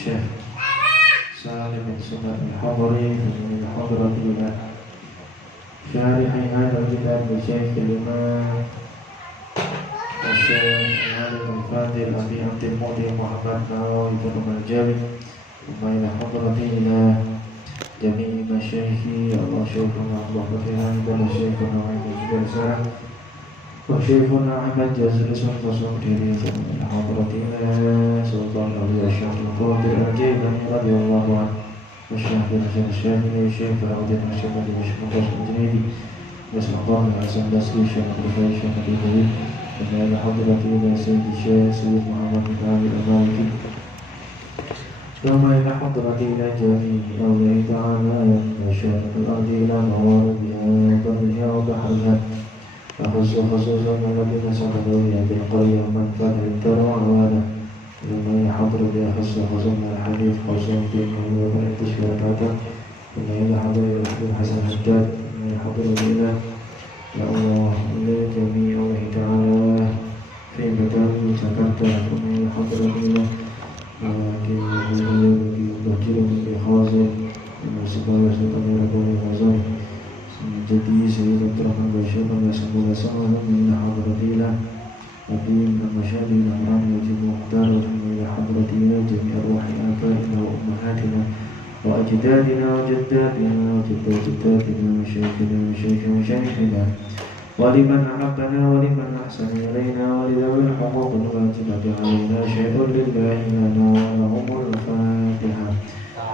Syekh Salim bin Sunnah al-Hadari min hadratillah syarihi hadal kitab Syekh Imam Syekh Alim al-Fadil Abi Abdul Muti Muhammad Nawawi bin Al-Jami min hadratillah jami'i masyayikhi Allah Syekhuna Allah Fatihah dan Syekhuna Muhammad Jazara wa Syekhuna Ahmad Jazari Sultan diri min hadratillah Sultan Ali Syekh Al-Qadir Al-Jilani radhiyallahu anhu wa Syekh Syekh Syekh Al-Adil Syekh Al-Mashmud Al-Junaydi Sultan Al-Hasan Basri Syekh Al-Rufai Syekh Al-Ibawi dan hadratillah Sayyid Syekh Muhammad bin Hamid Al-Maliki ثم إلى حضرتنا جميع الله تعالى مشارق الأرض إلى مغاربها وبرها وبحرها فخص خصوصا الذين سقطوا بالقرية ومن كان ابتروا عوانا ثم إلى حضرتنا خص خصوصا الحديث خصوصا في قلوب الانتشارات ثم إلى حضرتنا الحسن الحجاج ثم إلى حضرتنا يا الله لجميع الله تعالى في بدر سكرت ثم إلى حضرتنا ولكن يذكر بخازن الموسيقى يسلطن لكم الغزال جدي سيد الطرفان بشر يسمو لسمه من حضرتنا وفيهم المشاهد الأمران يجب مختار إلى حضرتنا جميع أرواح آبائنا وأمهاتنا وأجدادنا وجداتنا وجدات جداتنا وشيخنا وشيخ مشايخنا ولمن أحبنا ولمن أحسن إلينا ولذوي الحقوق الواجبة علينا شهد لله لنا ولهم الفاتحة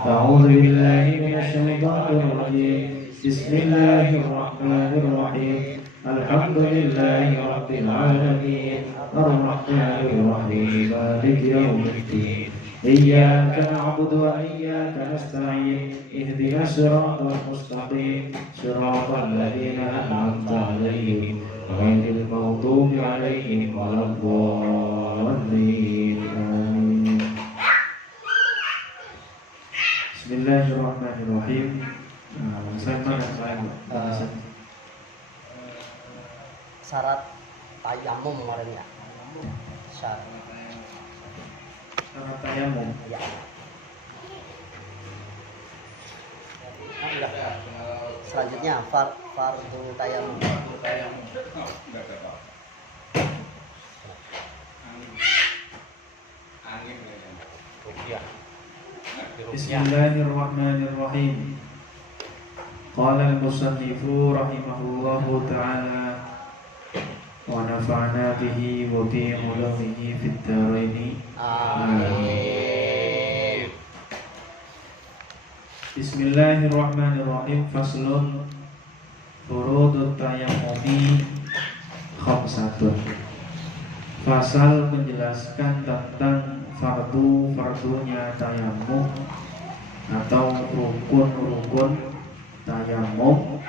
أعوذ بالله من الشيطان الرجيم بسم الله الرحمن الرحيم الحمد لله رب العالمين الرحمن الرحيم مالك يوم الدين إياك نعبد وإياك نستعين اهدنا الصراط المستقيم صراط الذين أنعمت عليهم غير المغضوب عليهم ولا الضالين آمين. Bismillahirrahmanirrahim. Syarat tayamum kemarin ya. Syarat tayamum. Ya. Enggak. Selanjutnya fardu tayamum. Bismillahirrahmanirrahim. Qala al-musannifu rahimahullahu ta'ala wa nafa'na bihi wa bi ulumihi fid dharain. Amin. Bismillahirrahmanirrahim. Faslun furudut tayammumi khamsatun. Fasal menjelaskan tentang fardunya tayammum atau rukun tayammum.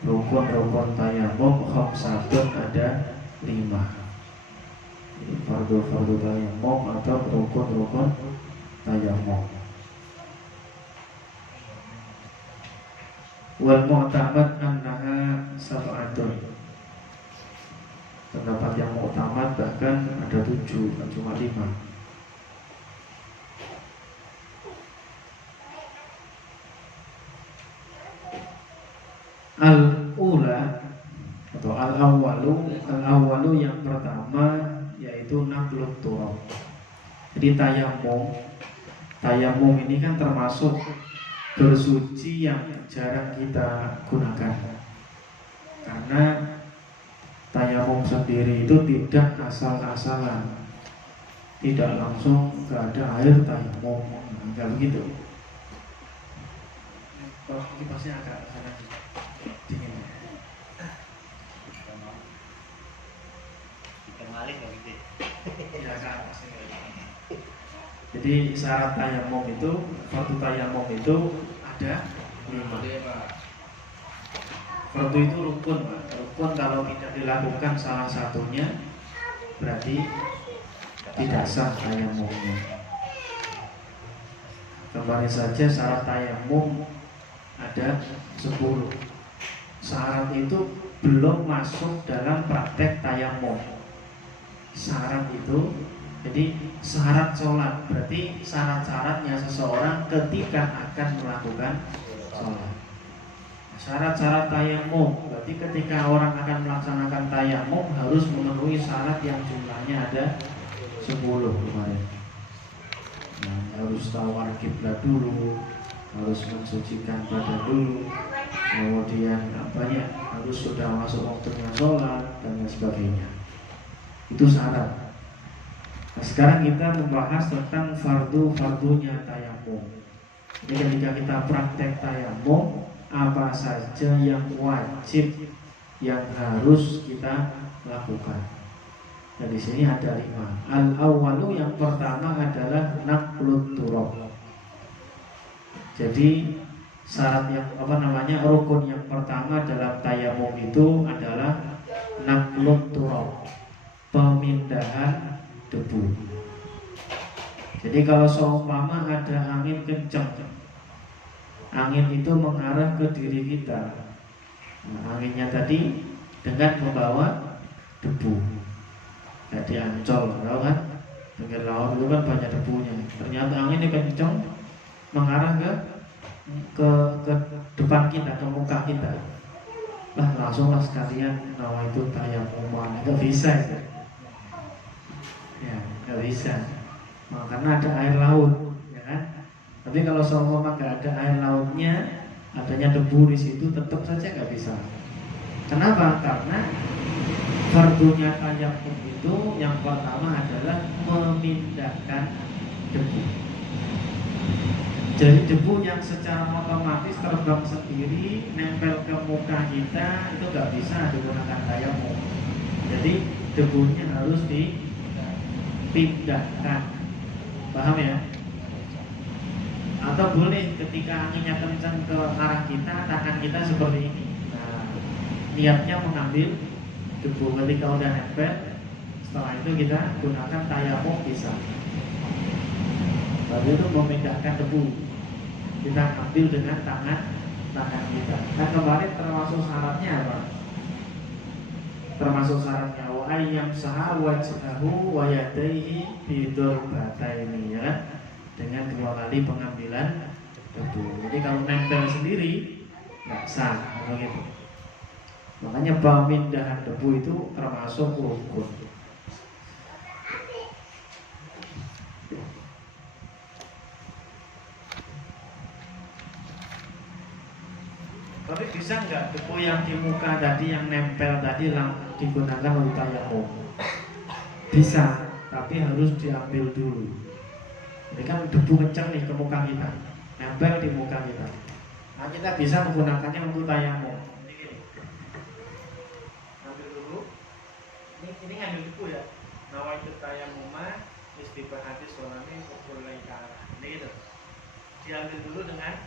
Rukun tayammum khamsatun ada 5. Fardu tayammum atau rukun tayammum. Wal mu'tamad annaha sab'atun. Pendapat yang mu'tamad bahkan ada 7, bukan cuma 5. Al-ula atau al-awwalu yang pertama yaitu naqlut turab. Jadi tayamum ini kan termasuk bersuci yang jarang kita gunakan. Karena tayamum sendiri itu tidak asal-asalan, tidak langsung nggak ada air tayamum, nggak begitu. Kalau kipasnya agak sana dingin. Jadi syarat tayamum itu, fardu tayamum itu ada 5. Fardu itu rukun, Pak. Rukun kalau tidak dilakukan salah satunya berarti tidak sah tayamumnya. Kembali saja syarat tayamum ada 10. Syarat itu belum masuk dalam praktek tayamum. Syarat itu Jadi syarat sholat berarti syarat-syaratnya seseorang ketika akan melakukan sholat. Syarat-syarat tayamum berarti ketika orang akan melaksanakan tayamum harus memenuhi syarat yang jumlahnya ada 10 kemarin. Nah, harus tahu kiblat dulu, harus mensucikan badan dulu, kemudian harus sudah masuk waktunya sholat dan lain sebagainya. Itu syarat. Nah, sekarang kita membahas tentang fardu-fardunya tayamum. Jadi ketika kita praktek tayamum, apa saja yang wajib yang harus kita lakukan. Dan di sini ada 5. Al-awwalu yang pertama adalah naqlut turab. Jadi syarat yang rukun yang pertama dalam tayamum itu adalah naqlut turab, pemindahan debu. Jadi kalau seumpama ada angin kencang, angin itu mengarah ke diri kita. Nah, anginnya tadi dengan membawa debu. Jadi Ancol, tahu kan? Pinggir laut itu kan banyak debunya. Ternyata angin ini kencang mengarah ke depan kita, ke muka kita. Lah langsunglah sekalian nawa itu tayamuman. Itu bisa itu. Ya, nggak bisa. Nah, karena ada air laut, ya kan? Tapi kalau seumpama nggak ada air lautnya, adanya debu di situ, tetap saja nggak bisa. Kenapa? Karena fardunya tayamum itu yang pertama adalah memindahkan debu. Jadi debu yang secara otomatis terbang sendiri nempel ke muka kita itu nggak bisa digunakan tayamum. Jadi debunya harus dipindahkan. Paham ya? Atau boleh ketika anginnya kencang ke arah kita, tangan kita seperti ini. Nah, niatnya mengambil debu. Ketika udah nempel, setelah itu kita gunakan tayamum bisa. Lalu itu memindahkan debu, kita ambil dengan tangan kita. Nah, kemarin termasuk syaratnya apa? Termasuk syaratnya wa ayyam saha wajhahu wa yadayhi bidarbataini, ya kan? Dengan 2 kali pengambilan debu. Jadi kalau nempel sendiri nggak sah, begitu. Makanya pemindahan debu itu termasuk rukun. Tapi bisa nggak debu yang di muka tadi, yang nempel tadi digunakan untuk tayamum? Bisa, tapi harus diambil dulu. Ini kan debu kencang nih ke muka kita, nempel di muka kita. Nah, kita bisa menggunakannya untuk tayamum. Ambil dulu. Ini ngambil debu ya. Nawaitu tayamuma istibahati sholami ukulai ta'ala. Ini gitu. Diambil dulu dengan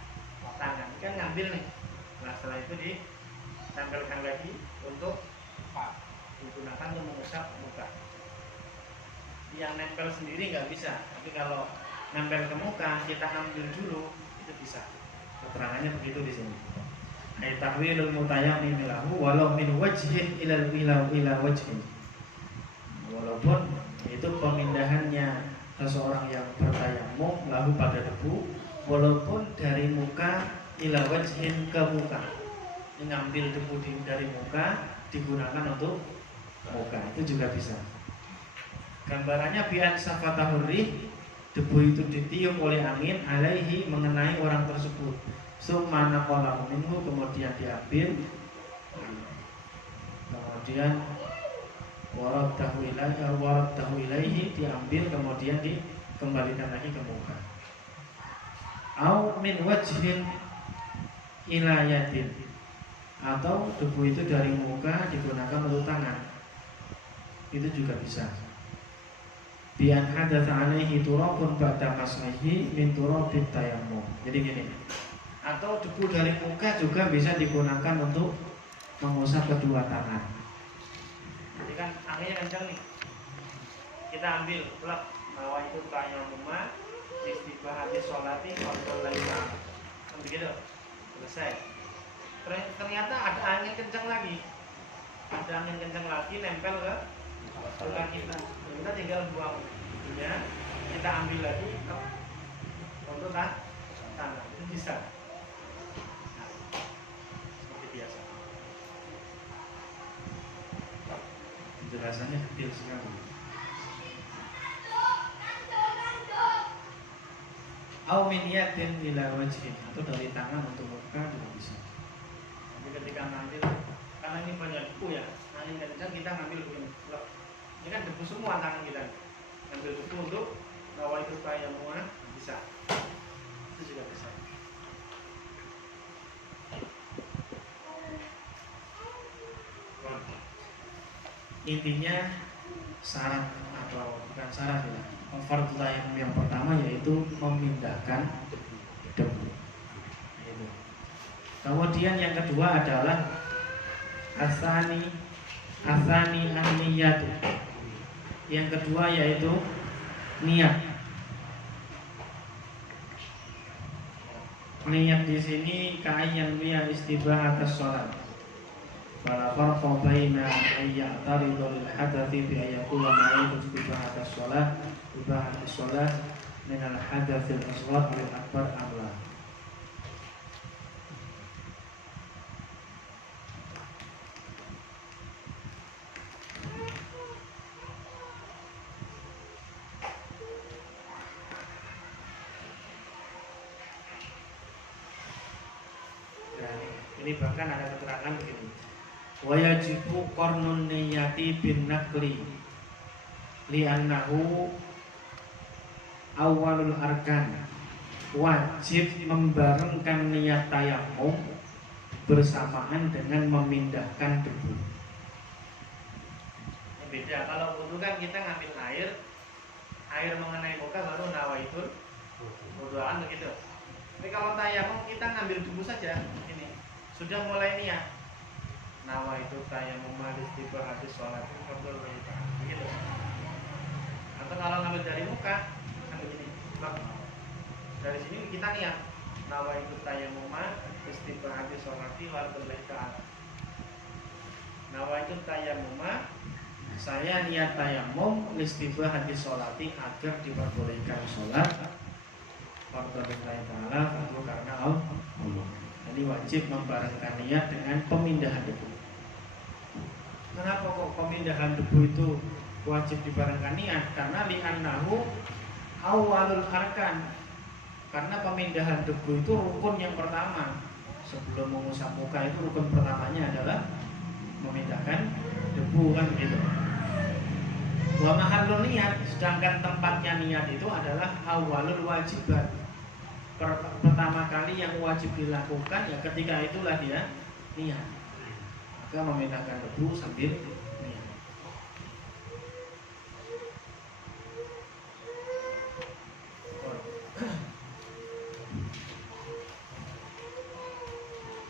tangan. Ini kan ngambil nih. Nah, setelah itu ditempelkan lagi untuk digunakan untuk mengusap muka. Yang nempel sendiri nggak bisa, tapi kalau nempel ke muka kita ambil dulu itu bisa. Keterangannya begitu di sini. Ay tahwilul mutayammim lahu walau min wajhin ila wajhin. Walaupun itu pemindahannya seseorang yang bertayamum lahu pada debu, walaupun dari muka ila wajhin ke muka. Ini ngambil debu dari muka digunakan untuk muka, itu juga bisa. Gambarannya bian safatahurri, debu itu ditiup oleh angin alaihi, mengenai orang tersebut. Summa naqalahu minhu, kemudian diambil, kemudian waraddahu ilaihi, diambil kemudian dikembalikan lagi ke muka. Au min wajhin ila yadin, atau debu itu dari muka digunakan untuk tangan, itu juga bisa. Bian hadatsa alaihi turabun ba'da mas'ihi min turabit tayammum. Jadi gini. Atau debu dari muka juga bisa digunakan untuk mengusap kedua tangan. Jadi kan anginnya kencang nih. Kita ambil plak nawaitu tayammuma istibahati sholati wa laila. Kan begitu. Selesai. Ternyata ada angin kencang lagi. Ada angin kencang lagi nempel ke tangan kita. Kita tinggal buang. kakinya, kita ambil lagi untuk tangan, itu bisa. Nah, seperti biasa. Penjelasannya detail sekali. Au min yadin ila wajhin, atau dari tangan untuk muka juga bisa. Jadi ketika ngambil, karena ini banyak debu ya, nah ini kan kita ngambil begini. Ini kan debu semua tangan kita. Ngambil debu untuk bawa itu tayammum bisa. Itu juga bisa. Intinya syarat atau bukan syarat ya. Fardhu tayammum yang pertama yaitu memindahkan debu. Itu. Kemudian yang kedua adalah asani an-niyatu. Yang kedua yaitu niat. Niat di sini ka'ayyan niat istibah atas sholat. Fala farqa baina ayya'taridu lil hadathi bi ayyakula ma'idu istibah atas sholat ibahatis sholat minal hadathil asghar wal akbar amla. Ini bahkan ada keterangan begini. Wa yajibu qarnun niyyati bin naqli li'annahu awalul arkan. Wajib membarengkan niat tayammum bersamaan dengan memindahkan debu. Ini beda. Kalau wudu kan kita ngambil air mengenai muka baru nawaitul wudu'an begitu. Tapi kalau tayammum kita ngambil debu saja. Ini sudah mulai niat. Nawaitu tayammum istibahati sholat begitu. Atau kalau ngambil dari muka kan begini. Dari sini kita niat nawaitu tayammum istibahati sholati wallahi ta'ala. Nawaitu tayammum, saya niat tayammum istibahati sholati agar diperbolehkan sholat wallahi ta'ala itu karena Allah. Jadi wajib membarengkan niat dengan pemindahan debu. Kenapa kok pemindahan debu itu wajib dibarengkan niat? Karena li'annahu awalul arkan. Karena pemindahan debu itu rukun yang pertama. Sebelum mengusap muka itu rukun pertamanya adalah memindahkan debu kan begitu. Wa mahallun niat, sedangkan tempatnya niat itu adalah awalul wajibat. Pertama kali yang wajib dilakukan ya ketika itulah dia niat. Maka memindahkan debu sambil niat.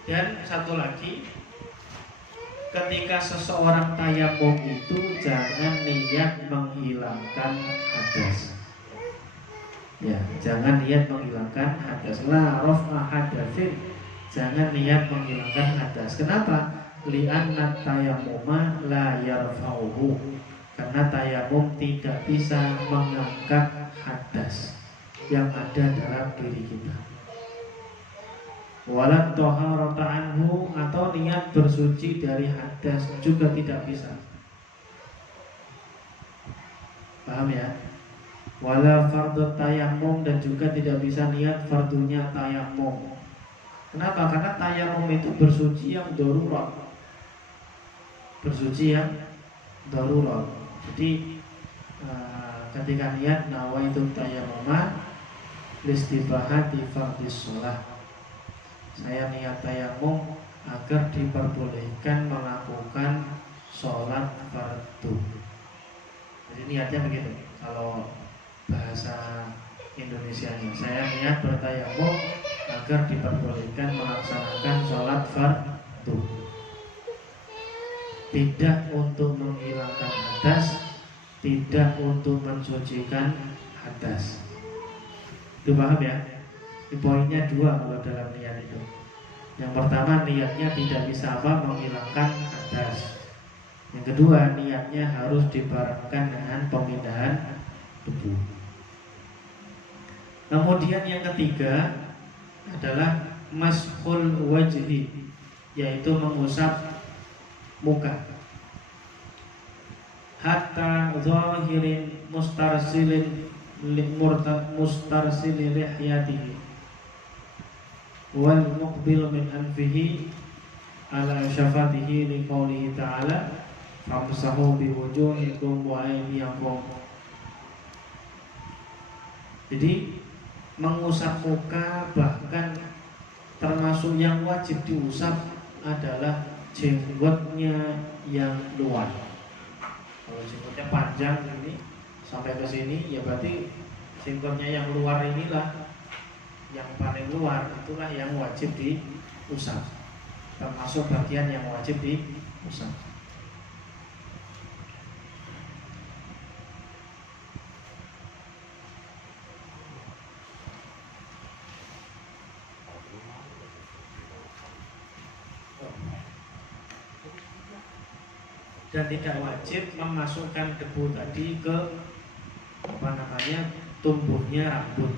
Dan satu lagi, ketika seseorang tayammum itu jangan niat menghilangkan hadas. Ya, jangan niat menghilangkan hadas. La raf'a hadatsin, jangan niat menghilangkan hadas. Kenapa? Li'anna tayammuma la yarfa'uhu. Karena tayammum tidak bisa mengangkat hadas yang ada dalam diri kita. Walat taharata anhu, atau niat bersuci dari hadas juga tidak bisa. Paham ya? Wala fardhu tayammum, dan juga tidak bisa niat fardunya tayammum. Kenapa? Karena tayammum itu bersuci yang darurat. Bersuci yang darurat. Jadi ketika niat nawaitu tayammum listibahati fardhis shalah, saya niat tayammum agar diperbolehkan melakukan sholat fardu. Jadi niatnya begitu. Kalau bahasa Indonesianya, saya niat bertayammum agar diperbolehkan melaksanakan sholat fardu, tidak untuk menghilangkan hadas, tidak untuk mensucikan hadas. Itu paham ya? Ini poinnya dua kalau dalam niat itu. Yang pertama, niatnya tidak bisa menghilangkan hadas. Yang kedua, niatnya harus dibarengkan dengan pemindahan debu. Kemudian yang ketiga adalah mashul wajhi, yaitu mengusap muka. Hatta zahirin mustarsilin mustarsil lihyatihi wal muqbil min anfihi ala syafatihi liqaulihi ta'ala famsahu biwujuhikum wa aydiyakum. Jadi mengusap muka, bahkan termasuk yang wajib diusap adalah jenggotnya yang luar. Kalau jenggotnya panjang ini sampai ke sini, ya berarti jenggotnya yang luar inilah, yang paling luar itulah yang wajib diusap, termasuk bagian yang wajib diusap. Dan tidak wajib memasukkan debu tadi ke tumbuhnya rambut.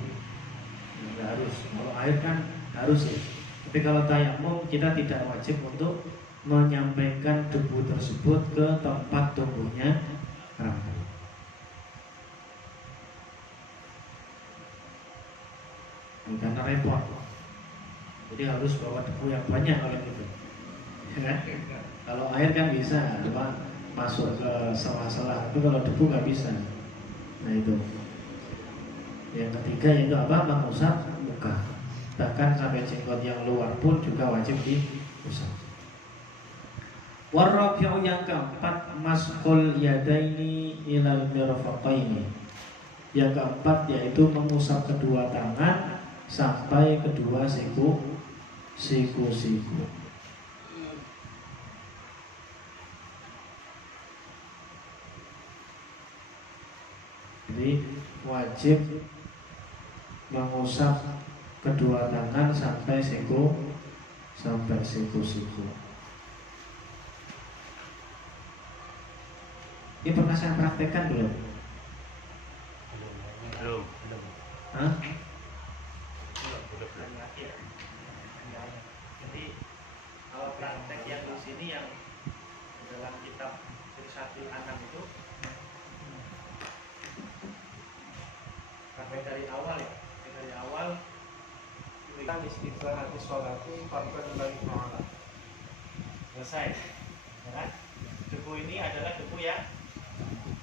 Nggak harus. Kalau air kan harus ya. Tapi kalau tayamum kita tidak wajib untuk menyampaikan debu tersebut ke tempat tumbuhnya rambut. Karena repot. Jadi harus bawa debu yang banyak kalau gitu. Ya. Kalau air kan bisa masuk ke sela-sela, tapi kalau debu nggak bisa. Nah itu. Yang ketiga yaitu apa? Mengusap muka. Bahkan sampai jenggot yang luar pun juga wajib diusap. Warabi'u yang keempat masqul yadaini ilal mirfaqaini. Yang keempat yaitu mengusap kedua tangan sampai kedua siku. Jadi wajib mengusap kedua tangan sampai siku. Ini pernah saya praktekkan belum? Belum. Hah? Jadi kalau praktek yang di sini yang dalam kitab Irsyadul Anam itu sampai dari awal ya, dari awal kita istighfar hati sholati fardhu ta'ala selesai ya kan? Debu ini adalah debu yang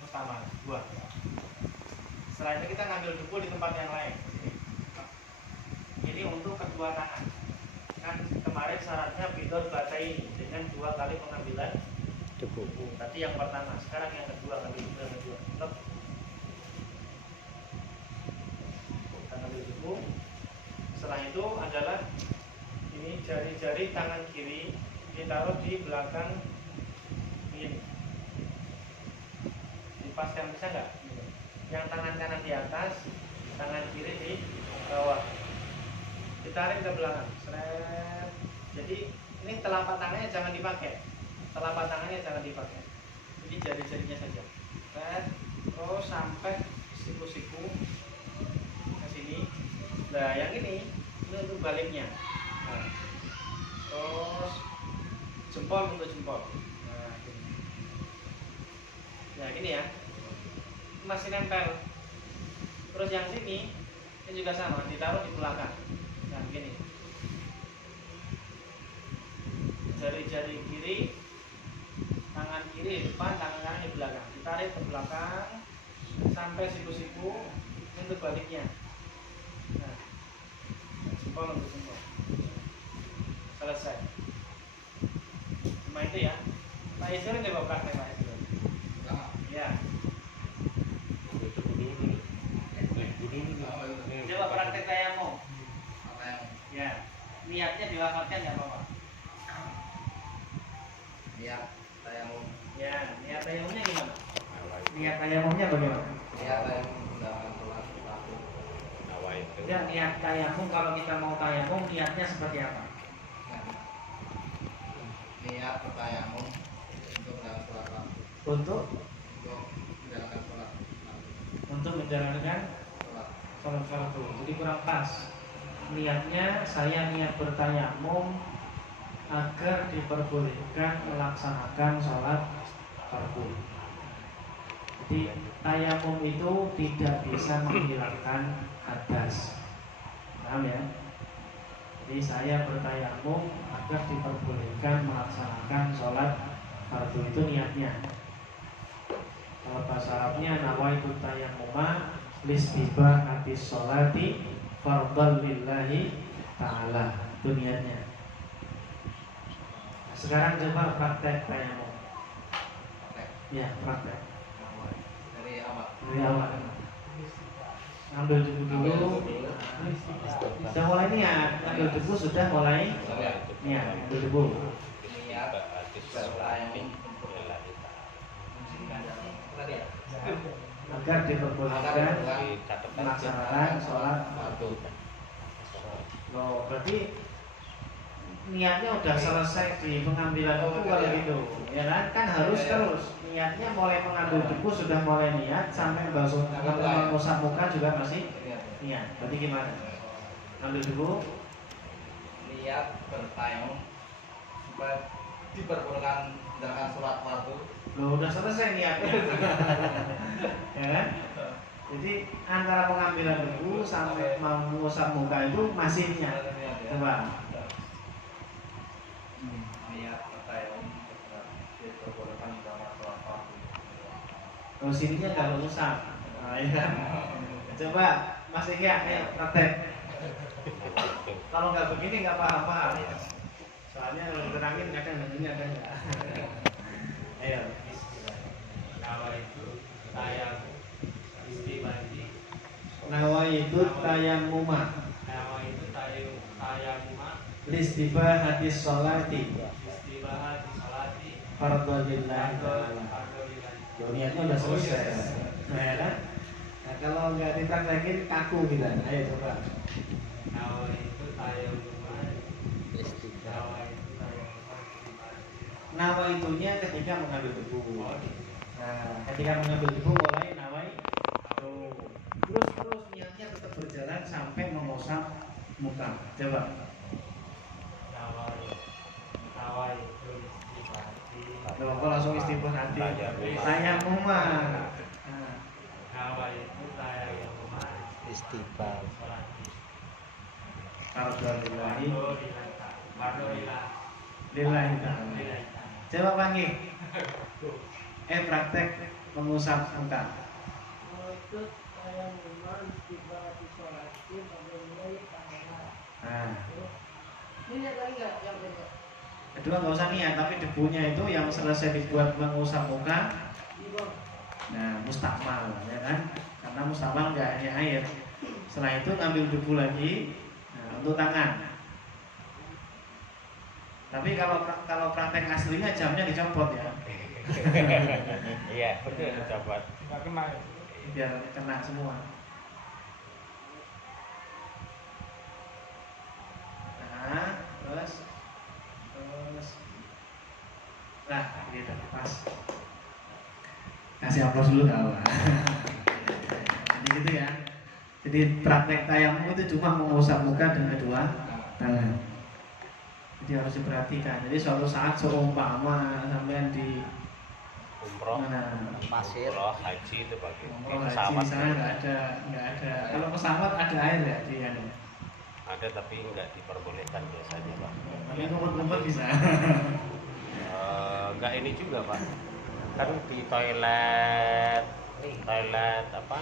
pertama, dua. Setelah itu kita ngambil debu di tempat yang lain. Ini untuk kedua tangan. Kan kemarin syaratnya bidon batai dengan 2 kali pengambilan debu. Tadi yang pertama, sekarang yang kedua, ngambil debu yang kedua. Debu. Setelah itu adalah ini jari-jari tangan kiri ditaruh di belakang ini. Dipaskan bisa nggak? Yang tangan kanan di atas, tangan kiri di bawah. Ditarik ke belakang. Seret. Jadi ini telapak tangannya jangan dipakai. Telapak tangannya jangan dipakai. Jadi jari-jarinya saja. Seret. Terus sampai siku-siku. Nah yang ini untuk baliknya. Nah, terus jempol untuk jempol. Nah gini ya, masih nempel. Terus yang sini ini juga sama, ditaruh di belakang. Nah begini, jari-jari kiri, tangan kiri di depan, tangan kanan di belakang. Ditarik ke belakang sampai siku-siku untuk baliknya. Nah, jempol untuk jempol. Selesai. Cuma itu ya. Pak Isir nggak bawa praktek Pak Isir? Ya. Coba praktek tayamum. Ya. Niatnya dilafalkan nggak apa-apa. Niat tayamum. Ya. Niat tayamumnya gimana? Niat tayamumnya bagaimana? Niat tayamum menggunakan sholat takut. Ya, niat tayamum kalau kita mau tayamum niatnya seperti apa? Niat tayamum untuk melakukan sholat takut. Untuk Untuk menjalankan sholat takut. untuk menjalankan sholat fardu. Jadi kurang pas. Niatnya saya niat bertayamum agar diperbolehkan melaksanakan sholat fardu. Jadi tayamum itu tidak bisa menghilangkan hadas. Paham ya? Jadi saya bertayamum agar diperbolehkan melaksanakan sholat fardu, itu niatnya. Kalau bahasa Arabnya nawaitu tayammuma listiba habis sholati fardhan lillahi ta'ala, itu niatnya. Nah, sekarang coba praktek tayamum. Ya, praktek dari awal. dari awal. Ambil debu dulu. Sudah mulai niat, ambil debu sudah mulai niat, ambil debu. Niat bertayamum tadi ya. Agar diperbolehkan melaksanakan sholat fardu. Loh, berarti niatnya udah selesai di pengambilan debu kalau gitu, ya kan? Kan harus terus. Niatnya mulai mengambil debu sudah mulai niat sampai basuh mengusap muka juga masih niat. Berarti gimana? Ambil debu, Niat bertayamum supaya diperbolehkan menjalankan sholat fardu. loh udah selesai niatnya. Ya kan? Jadi antara pengambilan debu sampai mengusap muka itu masih niat. Coba. Niat bertayamum diperbolehkan menjalankan sholat fardu. Kalau sininya nggak mengusap. Nah, ya. Coba Mas Eki, ayo praktek. Kalau nggak begini nggak paham-paham. Soalnya kalau diterangin kadang begini ada nggak. Ayo. Nawaitu tayammuma listiba hadis sholati fardhan lillahi ta'ala. Niatnya udah selesai. Nah, ya kan? Nah, kalau nggak dipraktekin kaku kita. Ayo coba. Nawaitunya ketika mengambil debu. Nah, ketika mengambil debu mulai nawai. Terus niatnya tetap berjalan sampai mengusap muka. Coba. Kalau kok langsung istighfar hati. Tayamuma. Istighfar. Alhamdulillah. Lillahi ta'ala. Coba panggil. Praktek mengusap muka. Nah. Kedua nggak usah niat, tapi debunya itu yang selesai dibuat mengusap muka. Nah, mustakmal, ya kan? Karena mustakmal nggak hanya air. Setelah itu ngambil debu lagi. Nah, untuk tangan. Tapi kalau praktek aslinya jamnya dicopot ya. Iya, betul dicopot. Biar kena semua. Nah, terus nah, gitu pas. Kasih aplaus dulu kawan. Jadi gitu ya. Jadi praktek tayamum itu cuma mengusap muka dan kedua tangan. Jadi harus diperhatikan. Jadi suatu saat seumpama sampean di Umroh, pasir, umroh, haji itu pakai haji pesawat. di sana nggak ada. Kalau pesawat ada air ya di anu. Ada tapi nggak diperbolehkan biasanya, Pak. Tapi ngumpet-ngumpet bisa. Nggak ini juga, Pak. Kan di toilet apa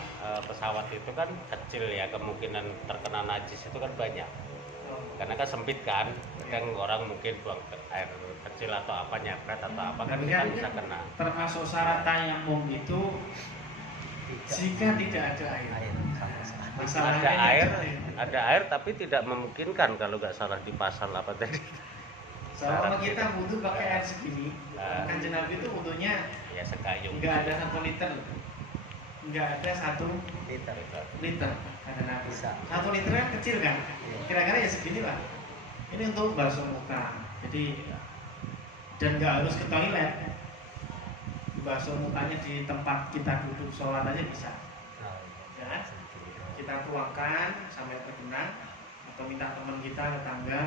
pesawat itu kan kecil ya, kemungkinan terkena najis itu kan banyak. Karena kan sempit kan, kadang orang mungkin buang air kecil atau apa nyepet atau apa kan kita bisa kena. Termasuk syarat tayamum itu jika tidak ada air. Ada air tapi tidak memungkinkan kalau nggak salah di pasal apa tadi. Selama kita butuh pakai air segini, kan Nabi itu butuhnya ya sekayung. nggak ada 1 liter, nggak ada 1 liter. Ada Nabi. 1 liter kan kecil kan? Kira-kira ya segini lah. Ini untuk basuh muka. Jadi dan nggak harus ke toilet. Basuh mukanya di tempat kita duduk sholat aja bisa. ya. Kita tuangkan sampai tergenang, atau minta teman kita tetangga,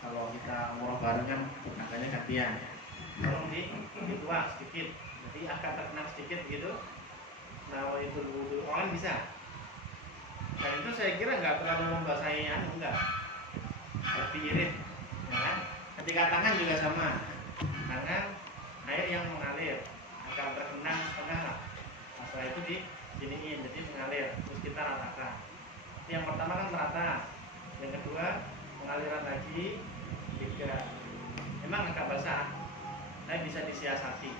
kalau kita umroh bareng kan tetangganya gantian, tolong dituang sedikit, jadi agak tergenang sedikit begitu. Nah itu wudhu orang bisa. Dan itu saya kira nggak terlalu membasahi enggak, lebih irit, ya kan? Ketika tangan juga sama, tangan air yang mengalir, agak tergenang setengah lah. Setelah itu diginiin, jadi mengalir, terus kita ratakan. Yang pertama kan merata, yang kedua pengaliran lagi, tiga. Memang agak basah, tapi bisa disiasati.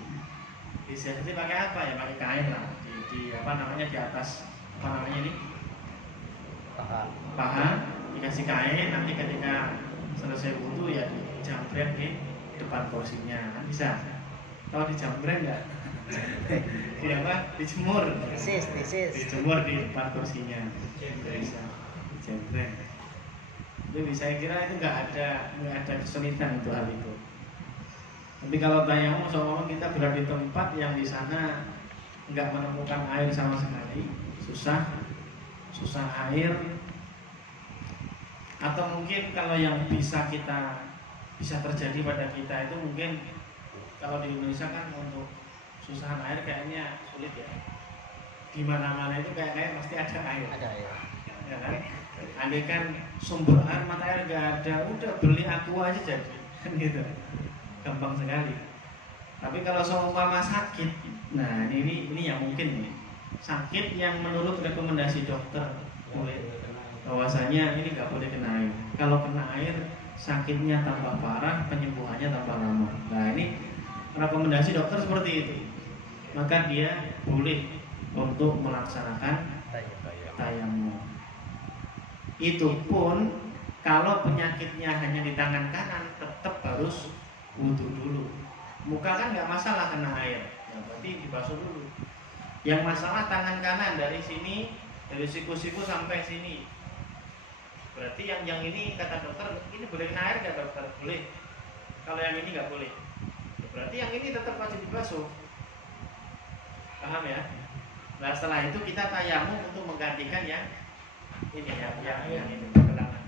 Disiasati pakai apa ya? Pakai kain lah, di apa namanya, di atas apa namanya ini? Paha, dikasih kain, nanti ketika selesai wudhu ya dijamret di depan kursinya, kan bisa. Kalau dijamret enggak? Di apa? Dijemur. Dijemur di depan kursinya. Bisa dijamret. Jadi saya kira itu nggak ada kesulitan untuk hal itu. Tapi kalau tayamum, soalnya kita berada di tempat yang di sana nggak menemukan air sama sekali, susah air, atau mungkin kalau yang bisa terjadi pada kita itu mungkin kalau di Indonesia kan untuk susah air kayaknya sulit ya. Di mana-mana itu kayak pasti ada air. Ya kan? Andai kan sumber air, mata air nggak ada, udah beli aqua aja jadi, kan gitu, gampang sekali. Tapi kalau seumpama sakit, nah ini yang mungkin nih, sakit yang menurut rekomendasi dokter bahwasanya ini nggak boleh kena air. Kalau kena air, sakitnya tambah parah, penyembuhannya tambah lama. Nah ini rekomendasi dokter seperti itu, maka dia boleh untuk melaksanakan tayamum. Itu pun kalau penyakitnya hanya di tangan kanan, tetap harus wudhu dulu. Muka kan nggak masalah kena air, ya berarti dibasuh dulu. Yang masalah tangan kanan dari sini, dari siku-siku sampai sini. Berarti yang ini kata dokter, ini boleh kena air nggak dokter? Boleh. Kalau yang ini nggak boleh. Berarti yang ini tetap wajib dibasuh. Paham ya? Nah setelah itu kita tayamum untuk menggantikan yang ini yang ini kegelangan.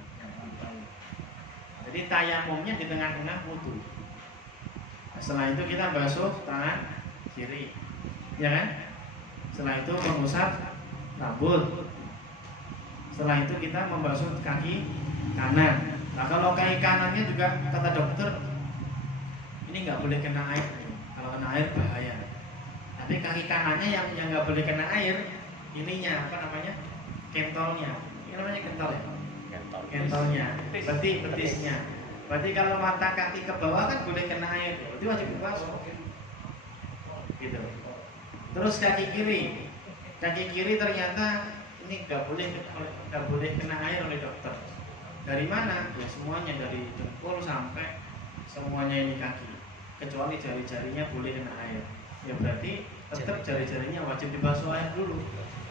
Jadi tayamumnya di tengah-tengah wudhu. Setelah itu kita basuh tangan kiri, ya kan? Setelah itu mengusap rambut. Setelah itu kita membasuh kaki kanan. Nah kalau kaki kanannya juga kata dokter ini nggak boleh kena air. Kalau kena air bahaya. Tapi kaki kanannya yang nggak boleh kena air, ininya apa namanya? Kentolnya. Ini namanya kentol ya? Kentolnya. Berarti betisnya. Berarti kalau mata kaki ke bawah kan boleh kena air. Itu wajib dibasuh. Gitu. Terus kaki kiri ternyata ini nggak boleh kena air oleh dokter. Dari mana? Ya semuanya, dari jempol sampai semuanya ini kaki. Kecuali jari-jarinya boleh kena air. Ya berarti tetap jari-jarinya wajib dibasuh air dulu.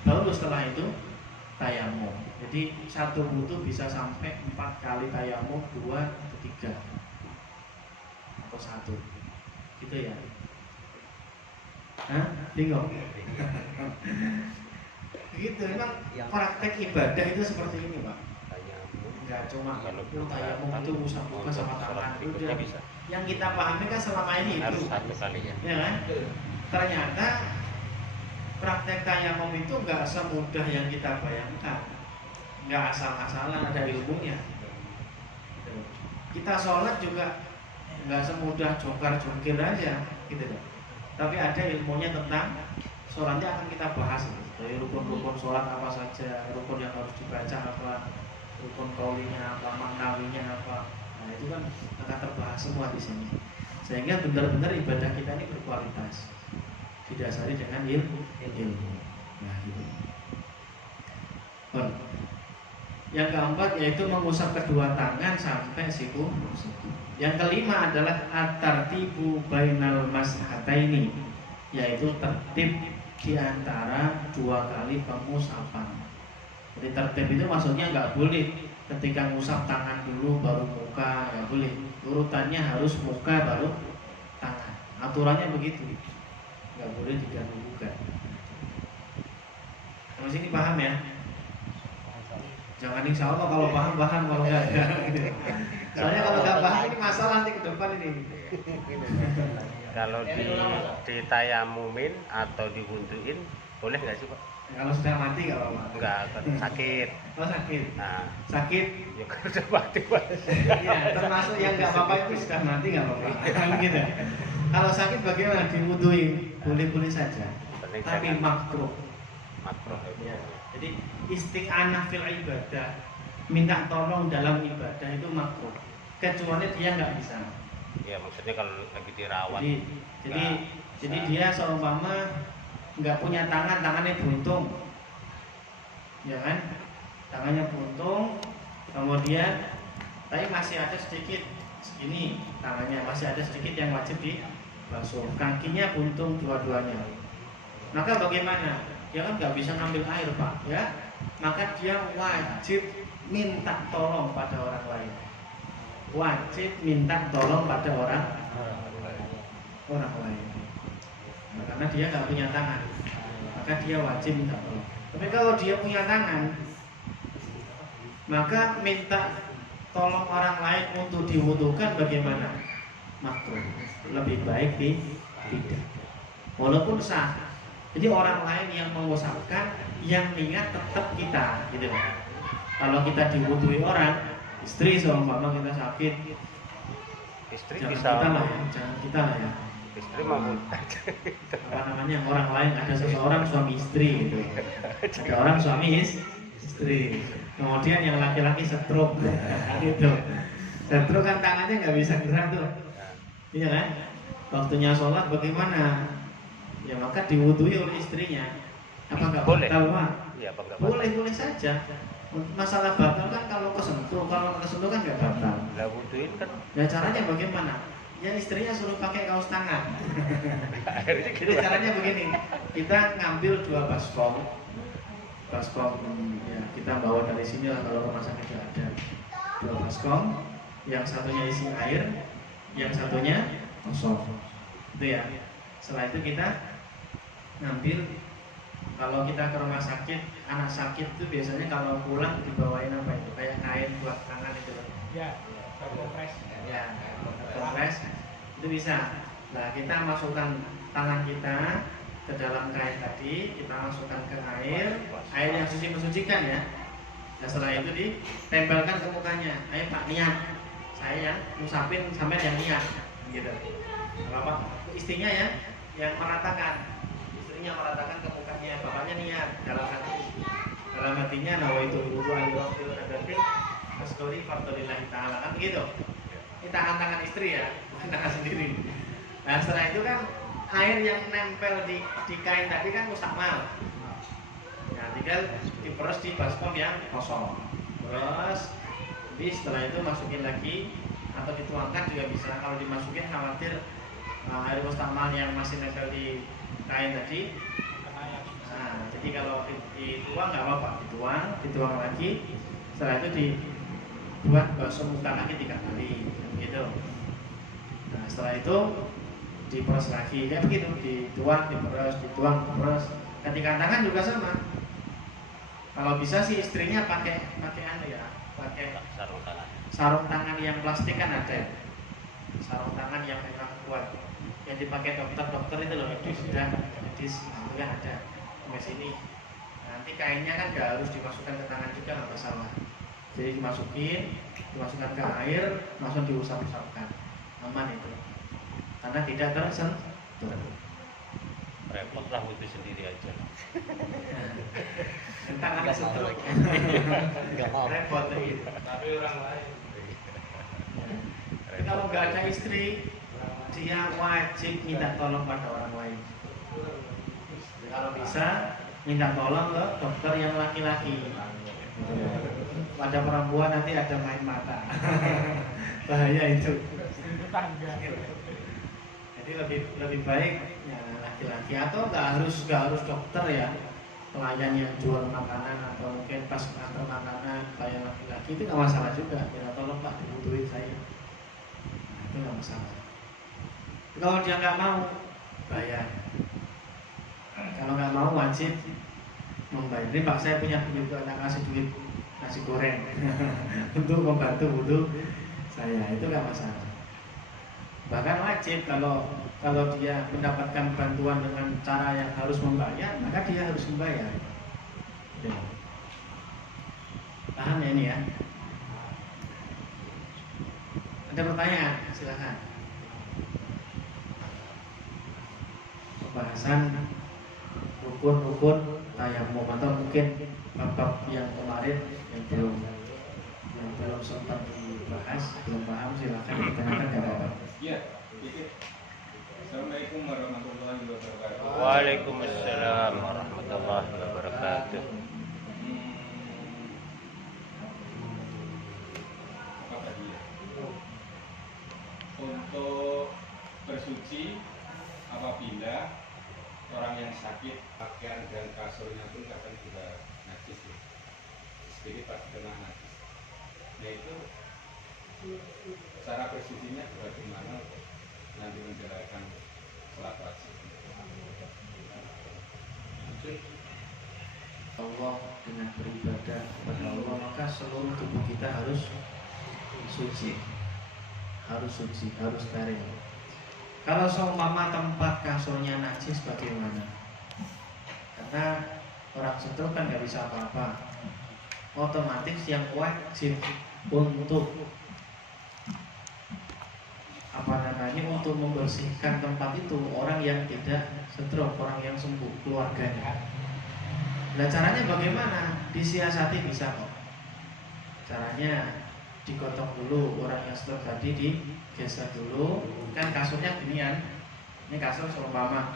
Lalu setelah itu tayamum. Jadi satu wudhu bisa sampai 4 kali tayamum, 2 atau 3 atau 1. Gitu ya. Hah? Bingung? Begitu, memang praktek ibadah itu seperti ini Pak. Enggak cuma tayamum itu usah buka sama tangan. Udah. Yang kita pahami kan selama ini itu. Ya kan? Ternyata praktek tayamum itu enggak semudah yang kita bayangkan. Enggak asal-asalan, ada ilmunya. Kita sholat juga enggak semudah jongkar-jongkir aja, gitu loh. Tapi ada ilmunya tentang sholatnya, akan kita bahas. Dari rukun-rukun sholat apa saja, rukun yang harus dibaca apa, rukun kaulinya apa, maknawinya apa. Nah itu kan akan terbahas semua di sini. Sehingga benar-benar ibadah kita ini berkualitas, didasari dengan ilmu. Nah gitu. Yang keempat yaitu mengusap kedua tangan sampai siku. Yang kelima adalah at-tartibu bainal mashataini, yaitu tertib di antara 2 kali pengusapan. Jadi tertib itu maksudnya nggak boleh ketika ngusap tangan dulu baru muka, nggak boleh. Urutannya harus muka baru tangan. Aturannya begitu, nggak boleh diganggu-gugat. Kalau sini paham ya? Jangan insya Allah kalau paham, kalau enggak ya. Soalnya kalau nggak paham ini masalah nanti ke depan ini. Kalau ditayamumin atau diwuduin boleh nggak sih Pak? Kalau sudah mati nggak apa-apa. Enggak, sakit. Oh sakit. Nah, Sakit. ya kan udah mati Pak. Iya, termasuk yang nggak apa-apa itu sudah mati nggak apa-apa. Gitu. Kalau sakit bagaimana? Diwuduin, boleh-boleh saja. Penting Tapi jangan makruh. makruh itu. Ya. Jadi istiqanah fil ibadah, minta tolong dalam ibadah itu makruh. Kecuali dia nggak bisa. Ya maksudnya kalau lagi dirawat. Jadi dia seumpama nggak punya tangan, tangannya buntung, ya kan? Tangannya buntung, kemudian tapi masih ada sedikit segini tangannya, masih ada sedikit yang wajib dibasuh. Kakinya buntung dua-duanya. Maka bagaimana? Dia kan nggak bisa ngambil air Pak, ya? Maka dia wajib minta tolong pada orang lain. Wajib minta tolong pada orang lain. Nah, karena dia nggak punya tangan, maka dia wajib minta tolong. Tapi kalau dia punya tangan, maka minta tolong orang lain untuk diwudukan bagaimana? Makruh. Lebih baik tidak. Walaupun sah. Jadi orang lain yang mengusapkan, yang niat tetap kita, gitu. Kalau kita diwudui orang, istri seumpama kita sakit, Istri jangan bisa kita lah ya, jangan kita lah ya. istri mau Apa namanya, orang lain, ada seseorang suami istri gitu. Ada orang suami istri. Kemudian yang laki-laki stroke gitu. Stroke kan tangannya nggak bisa gerak tuh. Iya kan? Waktunya sholat bagaimana? Ya maka diwudui oleh istrinya. Apa nggak boleh? batal Pak? Iya, apa nggak Boleh saja. Masalah batal kan kalau kesentuh, kalau nggak kesentuh kan nggak batal. Lah wuduin kan Ya caranya bagaimana? Ya istrinya suruh pakai kaos tangan. akhirnya Jadi caranya begini, kita ngambil 2 baskom, ya kita bawa dari sini lah kalau rumah sakit ada 2 baskom, yang satunya isi air, yang satunya kosong, itu ya. Setelah itu kita ngambil, kalau kita ke rumah sakit, anak sakit itu biasanya kalau pulang dibawain apa itu, kayak kain buat tangan itu loh. Ya, kompres. Ya, kompres itu bisa. Nah, kita masukkan tangan kita ke dalam kain tadi, kita masukkan ke air yang mensucikan ya. Nah, setelah itu ditempelkan ke mukanya. Ayo Pak, niat. Saya yang ngusapin sampai yang niat, gitu. Bapak istrinya ya, yang meratakan. Istrinya meratakan ke mukanya, bapaknya niat dalam hati. Dalam hatinya nawaitu wudu al-waqtil hadatsih asqali fardlillahi ta'ala, kan begitu. Ini tangan istri ya, bukan tangan sendiri. Nah setelah itu kan air yang nempel di kain tadi kan mustakmal. Nah tinggal diperes di baskom yang kosong. Terus setelah itu masukin lagi atau dituangkan juga bisa. Kalau dimasukin khawatir air mustakmal yang masih nempel di kain tadi. Nah jadi kalau dituang nggak apa-apa, dituang lagi. Setelah itu dibuat basuh muka lagi 3 kali, gitu. Nah setelah itu diperes lagi, kayak begitu, dituang, diperes, ketika tangan juga sama. Kalau bisa sih istrinya pakai sarung tangan yang plastik kan ada, sarung tangan yang memang kuat, yang dipakai dokter itu loh, medis itu kan ada sampai sini. Nanti kainnya kan gak harus dimasukkan ke tangan juga, nggak masalah. Jadi dimasukkan ke air, langsung diusap-usapkan, aman itu. Karena tidak tersentuh. repot lah wudu sendiri aja. Tangan stroke. Repot gitu. Tapi orang lain. Tapi kalau nggak ada istri, dia wajib minta tolong pada orang lain. Kalau bisa, minta tolong ke dokter yang laki-laki. Pada perempuan nanti ada main mata. Bahaya itu. Jadi lebih baik ya, laki-laki, atau nggak harus dokter ya, pelayan yang jual makanan atau mungkin pas ngantar makanan pelayan laki-laki itu nggak masalah juga. Ya tolong Pak, dibutuhin saya, itu nggak masalah. Kalau dia nggak mau, bayar. Kalau nggak mau wajib membayar. Ini Pak, saya punya duit, anak kasih duit nasi goreng untuk membantu wudhu saya, itu nggak masalah. Bahkan wajib kalau dia mendapatkan bantuan dengan cara yang harus membayar, maka dia harus membayar. Ya. Paham ya ini ya? Ada pertanyaan? Silakan. Pembahasan rukun-rukun tayamum atau mungkin bab yang kemarin yang belum sempat dibahas, belum paham, silakan ditanyakan, nggak apa-apa. Iya, Assalamualaikum warahmatullahi wabarakatuh. Waalaikumsalam warahmatullahi wabarakatuh. Apa tadi ya? Untuk bersuci apabila orang yang sakit pakaian dan kasurnya pun kadang juga najis ya. Jadi pas kena najis. Nah itu cara bersucinya bagaimana nanti menjalankan sholat wajib. Allah dengan beribadah kepada Allah, maka seluruh tubuh kita harus suci, harus steril. Kalau seumpama tempat kasurnya najis bagaimana? Karena orang stroke kan nggak bisa apa-apa, otomatis yang wajib untuk untuk membersihkan tempat itu orang yang tidak stroke, orang yang sembuh, keluarganya. Nah caranya bagaimana? Disiasati bisa kok. Caranya digotong dulu, orang yang stroke tadi digeser dulu. Kan kasurnya ginian. Ini kasur seumpama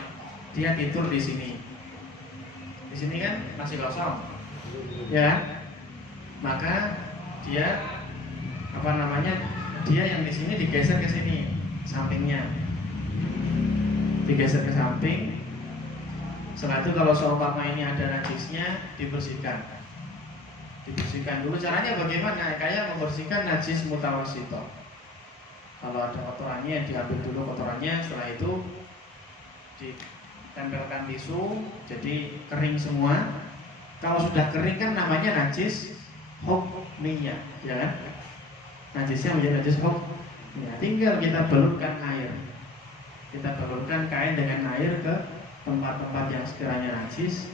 dia tidur di sini. Di sini kan masih kosong. Ya. Maka dia dia yang di sini digeser ke sini, sampingnya. Digeser ke samping. Setelah itu kalau seumpama ini ada najisnya, dibersihkan dulu. Caranya bagaimana? Kayak membersihkan najis mutawasito. Kalau ada kotorannya diambil dulu kotorannya, setelah itu ditempelkan tisu jadi kering semua. Kalau sudah kering kan namanya najis hukmiyah, ya kan? Najisnya menjadi najis hukmiyah. Tinggal kita balurkan air, kita balurkan kain dengan air ke tempat-tempat yang sekiranya najis.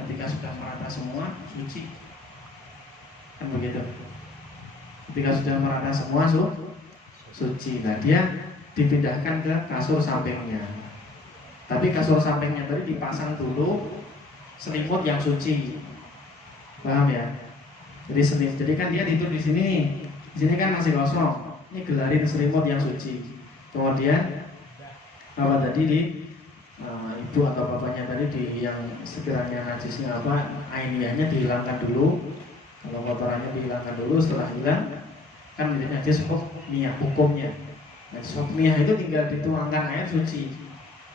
Ketika sudah merata semua, suci. Kan begitu. Ketika sudah merata semua, suci. Nah dia dipindahkan ke kasur sampingnya. Tapi kasur sampingnya tadi dipasang dulu selimut yang suci. Paham ya? Jadi kan dia tidur di sini. Di sini kan masih kosong. Ini gelarin selimut yang suci. Kemudian ibu atau bapaknya tadi yang sekiranya najisnya ainiyahnya dihilangkan dulu. Kalau kotorannya dihilangkan dulu, setelah hilang kan menjadi najis hukumnya. Najis hukmiyah itu tinggal dituangkan air suci.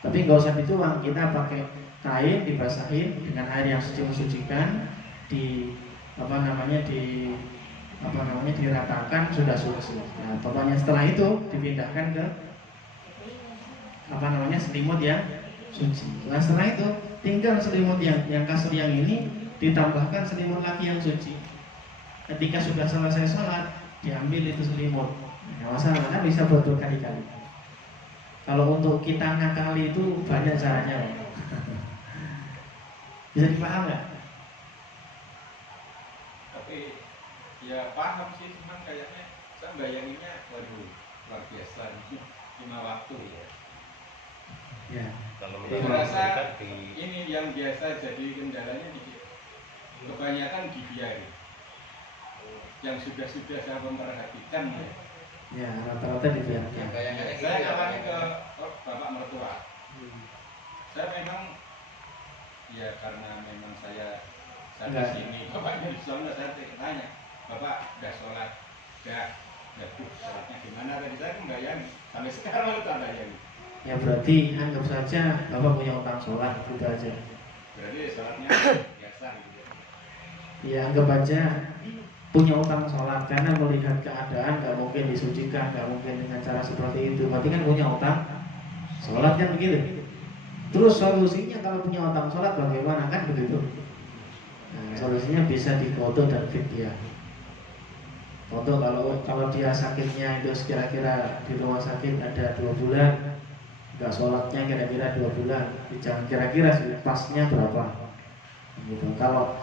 Tapi nggak usah dituang, kita pakai kain dibasahin dengan air yang suci mensucikan, diratakan, sudah suci. Nah, pokoknya setelah itu dipindahkan ke selimut yang suci. Nah setelah itu tinggal selimut yang kasur yang ini ditambahkan selimut lagi yang suci. Ketika sudah selesai sholat diambil itu selimut. Nah, masalahnya bisa buat berkali-kali. Kalau untuk kita ngakali itu banyak caranya. Bisa dipaham nggak? Tapi ya paham sih, cuman kayaknya saya bayanginnya waduh luar biasa nih, 5 waktu ya. Ya. Kalau Saya rasa ini yang biasa jadi kendalanya kebanyakan dibiarin. Yang sudah saya memperhatikan ya. Ya rata-rata dibiarkan. Saya ngalamin ke bapak mertua. Saya memang ya karena memang saya di sini, bapaknya di sana, saya tanya, bapak udah sholat, sholatnya gimana? Tadi saya membayangin, sampai sekarang malu tak bayangin. Ya berarti anggap saja bapak punya utang sholat, gitu aja. Berarti sholatnya biasa gitu ya. Ya anggap aja punya utang sholat karena melihat keadaan gak mungkin disucikan, gak mungkin dengan cara seperti itu. Berarti kan punya utang sholat kan begitu. Terus solusinya kalau punya utang sholat bagaimana kan begitu? Nah, solusinya bisa dikodok dan fidyah. Kodok kalau dia sakitnya itu kira-kira di rumah sakit ada 2 bulan, nggak sholatnya kira-kira 2 bulan, jangan kira-kira sih, pasnya berapa gitu. Kalau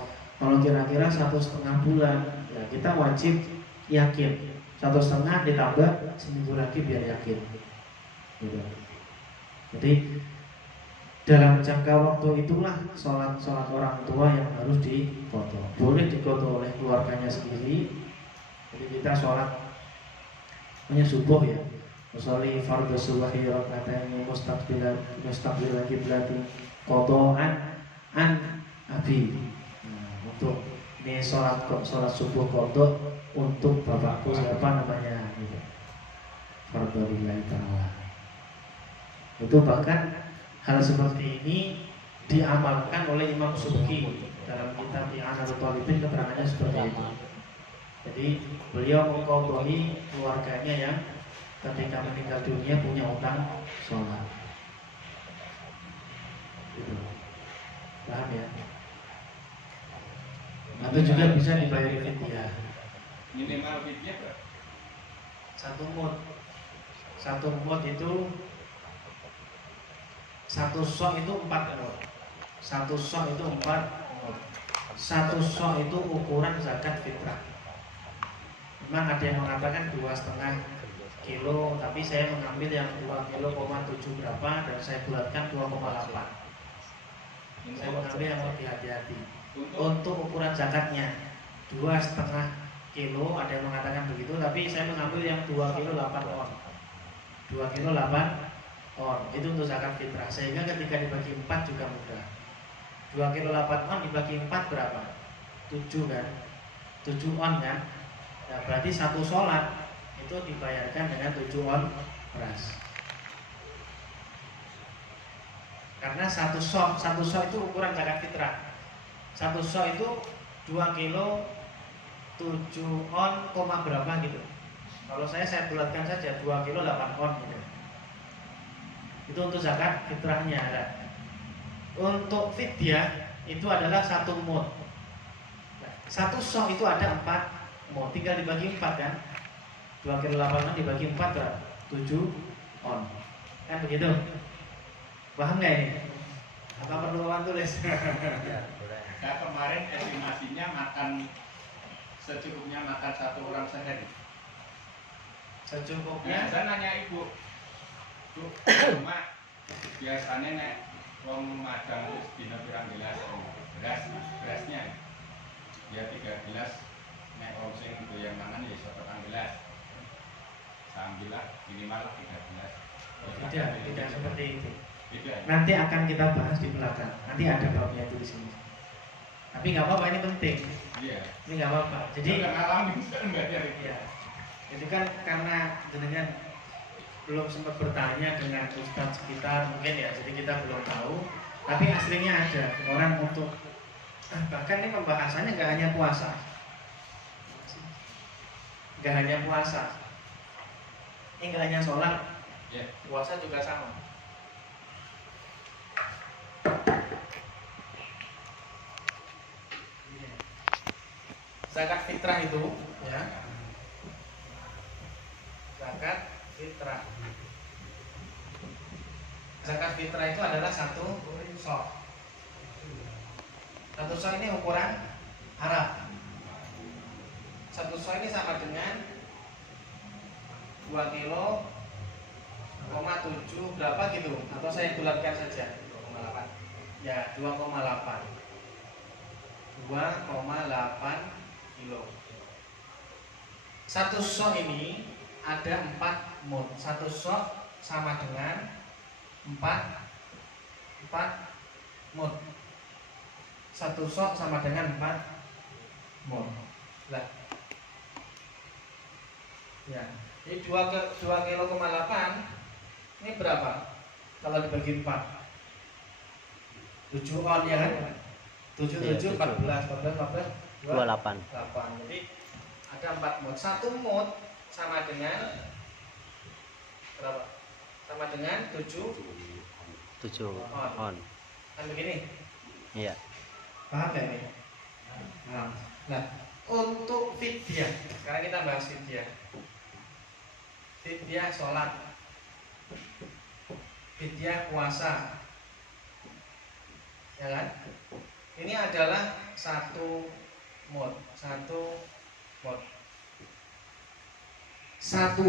kira-kira 1,5 bulan, ya kita wajib yakin 1,5 ditambah seminggu lagi biar yakin gitu. Jadi dalam jangka waktu itulah sholat orang tua yang harus dikodok. Boleh dikodok oleh keluarganya sendiri. Jadi kita sholat subuh ya, usolli fardhu subhi raka'ataini mustaqbilan qiblati qada'an an abi. Untuk ini sholat subuh kodok untuk bapakku siapa namanya gitu. Fardhu lillahi ta'ala. Itu bahkan hal seperti ini diamalkan oleh Imam Subki dalam kitab I'anatul Talibin, keterangannya seperti itu. Jadi beliau mengkodoi keluarganya yang ketika meninggal dunia punya utang sholat. Gitu. Paham ya? Atau juga bisa dibayar fidyah. Minimal fidyah berapa? 1 mud. 1 mud itu 1 sok itu 4 mud. 1 sok itu 4 mud. 1 sok itu ukuran zakat fitrah. Memang ada yang mengatakan 2,5 kilo, tapi saya mengambil yang 2,7 berapa dan saya bulatkan 2,8. Saya mengambil yang lebih hati-hati. Untuk ukuran zakatnya 2,5 kilo, ada yang mengatakan begitu, tapi saya mengambil yang 2 kilo 8 on. 2 kilo 8 on itu untuk zakat fitrah, sehingga ketika dibagi 4 juga mudah. 2 kilo 8 on dibagi 4 berapa? 7 kan? 7 on kan? Nah, berarti 1 sholat itu dibayarkan dengan 7 on beras. Karena 1 sok itu ukuran zakat fitrah. 1 sok itu 2 kilo 7 on, berapa gitu. Kalau saya bulatkan saja 2 kilo 8 on gitu. Itu untuk zakat fitrahnya. Nah, untuk fidyah itu adalah 1 mud. 1 sok itu ada 4 mud, tinggal dibagi 4 kan. 2 kilo 8 on dibagi 4 berapa? 7 on. Kan begitu? Paham nggak ini? Apa perlu orang tulis? Saya kemarin estimasinya makan secukupnya makan 1 orang sehari. Secukupnya. Nah, saya nanya ibu, Bu, cuma biasanya nek wong madang wis dina pirang gelas berasnya ya 3 gelas, nek wong sing doyan mangan ya iso 4 gelas. Sambilah minimal 3 gelas. Tidak seperti itu. Tidak. Nanti akan kita bahas di belakang. Nanti ada babnya itu di sini. Tapi nggak apa-apa, ini penting. Iya. Ini nggak apa-apa. Jadi nggak ngalamin, nggak nyari. ya, itu kan karena jenengan belum sempat bertanya dengan ustadz sekitar mungkin ya, jadi kita belum tahu. Tapi aslinya ada orang untuk bahkan ini pembahasannya nggak hanya puasa, nggak hanya puasa, ini nggak hanya sholat, Ya. puasa juga sama. Zakat fitrah itu ya, zakat fitrah. Zakat fitrah itu adalah 1 sok. 1 sok ini ukuran Arab. 1 sok ini sama dengan 2 kilo 7 berapa gitu, atau saya bulatkan saja 2,8. Ya, 2,8 kilo. 1 sok ini ada 4 mud. 1 sok sama dengan 4 mud. 1 sok sama dengan 4 mud. Lah. Ya, ini 2,8 kilo ini berapa? Kalau dibagi 4. 7 on ya kan? 7 14 28. 8. Jadi ada 4 mud. 1 mud sama dengan berapa? Sama dengan 7 on. Kan begini? Iya. Paham gak ini? Nah, untuk fidyah, sekarang kita bahas fidyah. Fidyah sholat, fidyah puasa, ya kan? Ini adalah satu mod. Satu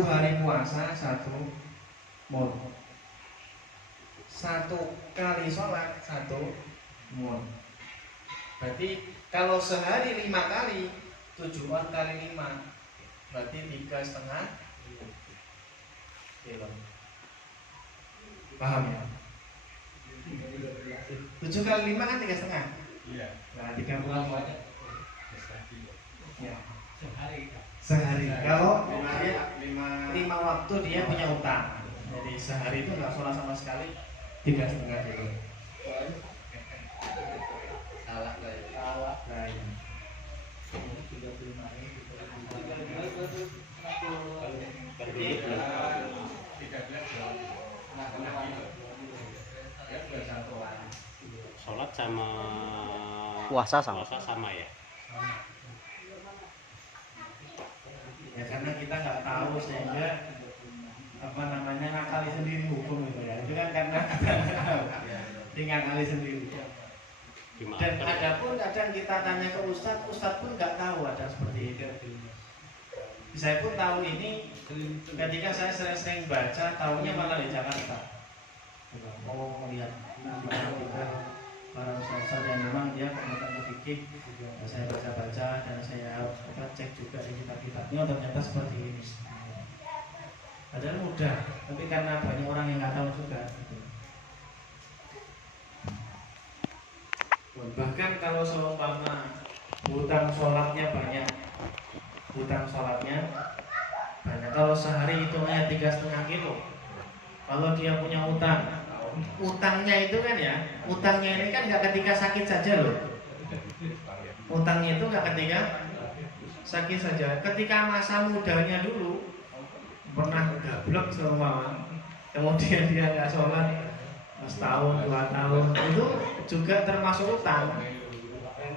hari puasa, satu mod. Satu kali sholat, satu mod. Berarti kalau sehari 5 kali, 7 on kali 5, berarti 3,5 kilo. Paham ya? 7 kali 5 kan 3,5. Iya. Nah, 30 ya. Sehari. Kalau dia 5 waktu dia punya utang. Jadi sehari itu nggak sholat sama sekali 3,5 kilo. Salah lah ya. Nah, ya. Sholat sama Puasa sama. ya. Ya karena kita nggak tahu sehingga ngakali sendiri hukum itu ya. Itu kan karena kita nggak tahu. Dia ngakali sendiri. Gimana? Dan ada pun kadang kita tanya ke Ustadz pun nggak tahu ada seperti itu. Saya pun tahun ini ketika saya sering-sering baca, tahunya malah di Jakarta. Mau melihat para ustadz yang memang dia komentar fikih, saya baca-baca dan saya cek juga di kitab-kitabnya, ternyata seperti ini. Padahal mudah, tapi karena banyak orang yang nggak tahu juga. Bahkan kalau seumpama hutang sholatnya banyak, kalau sehari hitungnya 3,5 kilo, kalau dia punya utangnya itu kan ya, utangnya ini kan nggak ketika sakit saja loh. Utangnya itu nggak ketika sakit saja, ketika masa mudanya dulu pernah gablek seumpama, kemudian dia nggak sholat setahun 2 tahun, itu juga termasuk utang.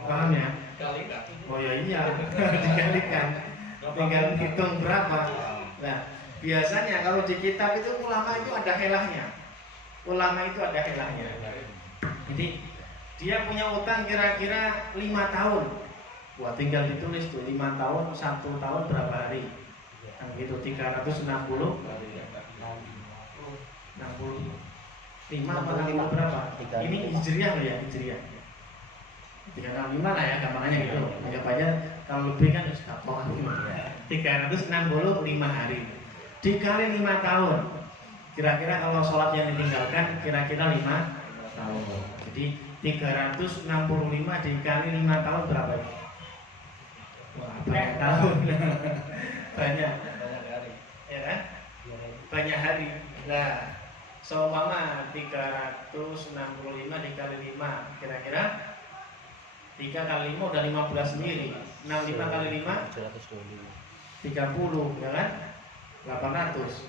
Paham ya? Oh ya iya, dikalikan, tinggal hitung berapa. Nah, biasanya kalau di kitab itu ulama itu ada helahnya. Jadi dia punya utang kira-kira 5 tahun. Wah, tinggal ditulis tuh 5 tahun, 1 tahun berapa hari. Nah, gitu 360. 65 berapa? Ini hijriah loh ya, hijriah. 365 lah ya, gampangannya gitu. Anggap aja kalau lebih kan sudah 365 hari. Dikali 5 tahun. Kira-kira kalau sholat yang ditinggalkan kira-kira 5 tahun. Jadi 365 dikali 5 tahun berapa? Wah, banyak tahun. Banyak hari. Ya kan? Banyak hari. Nah, seumpama 365 dikali 5 kira-kira 3 kali 5 udah 15 sendiri. 65 kali 5 30 ya kan? 800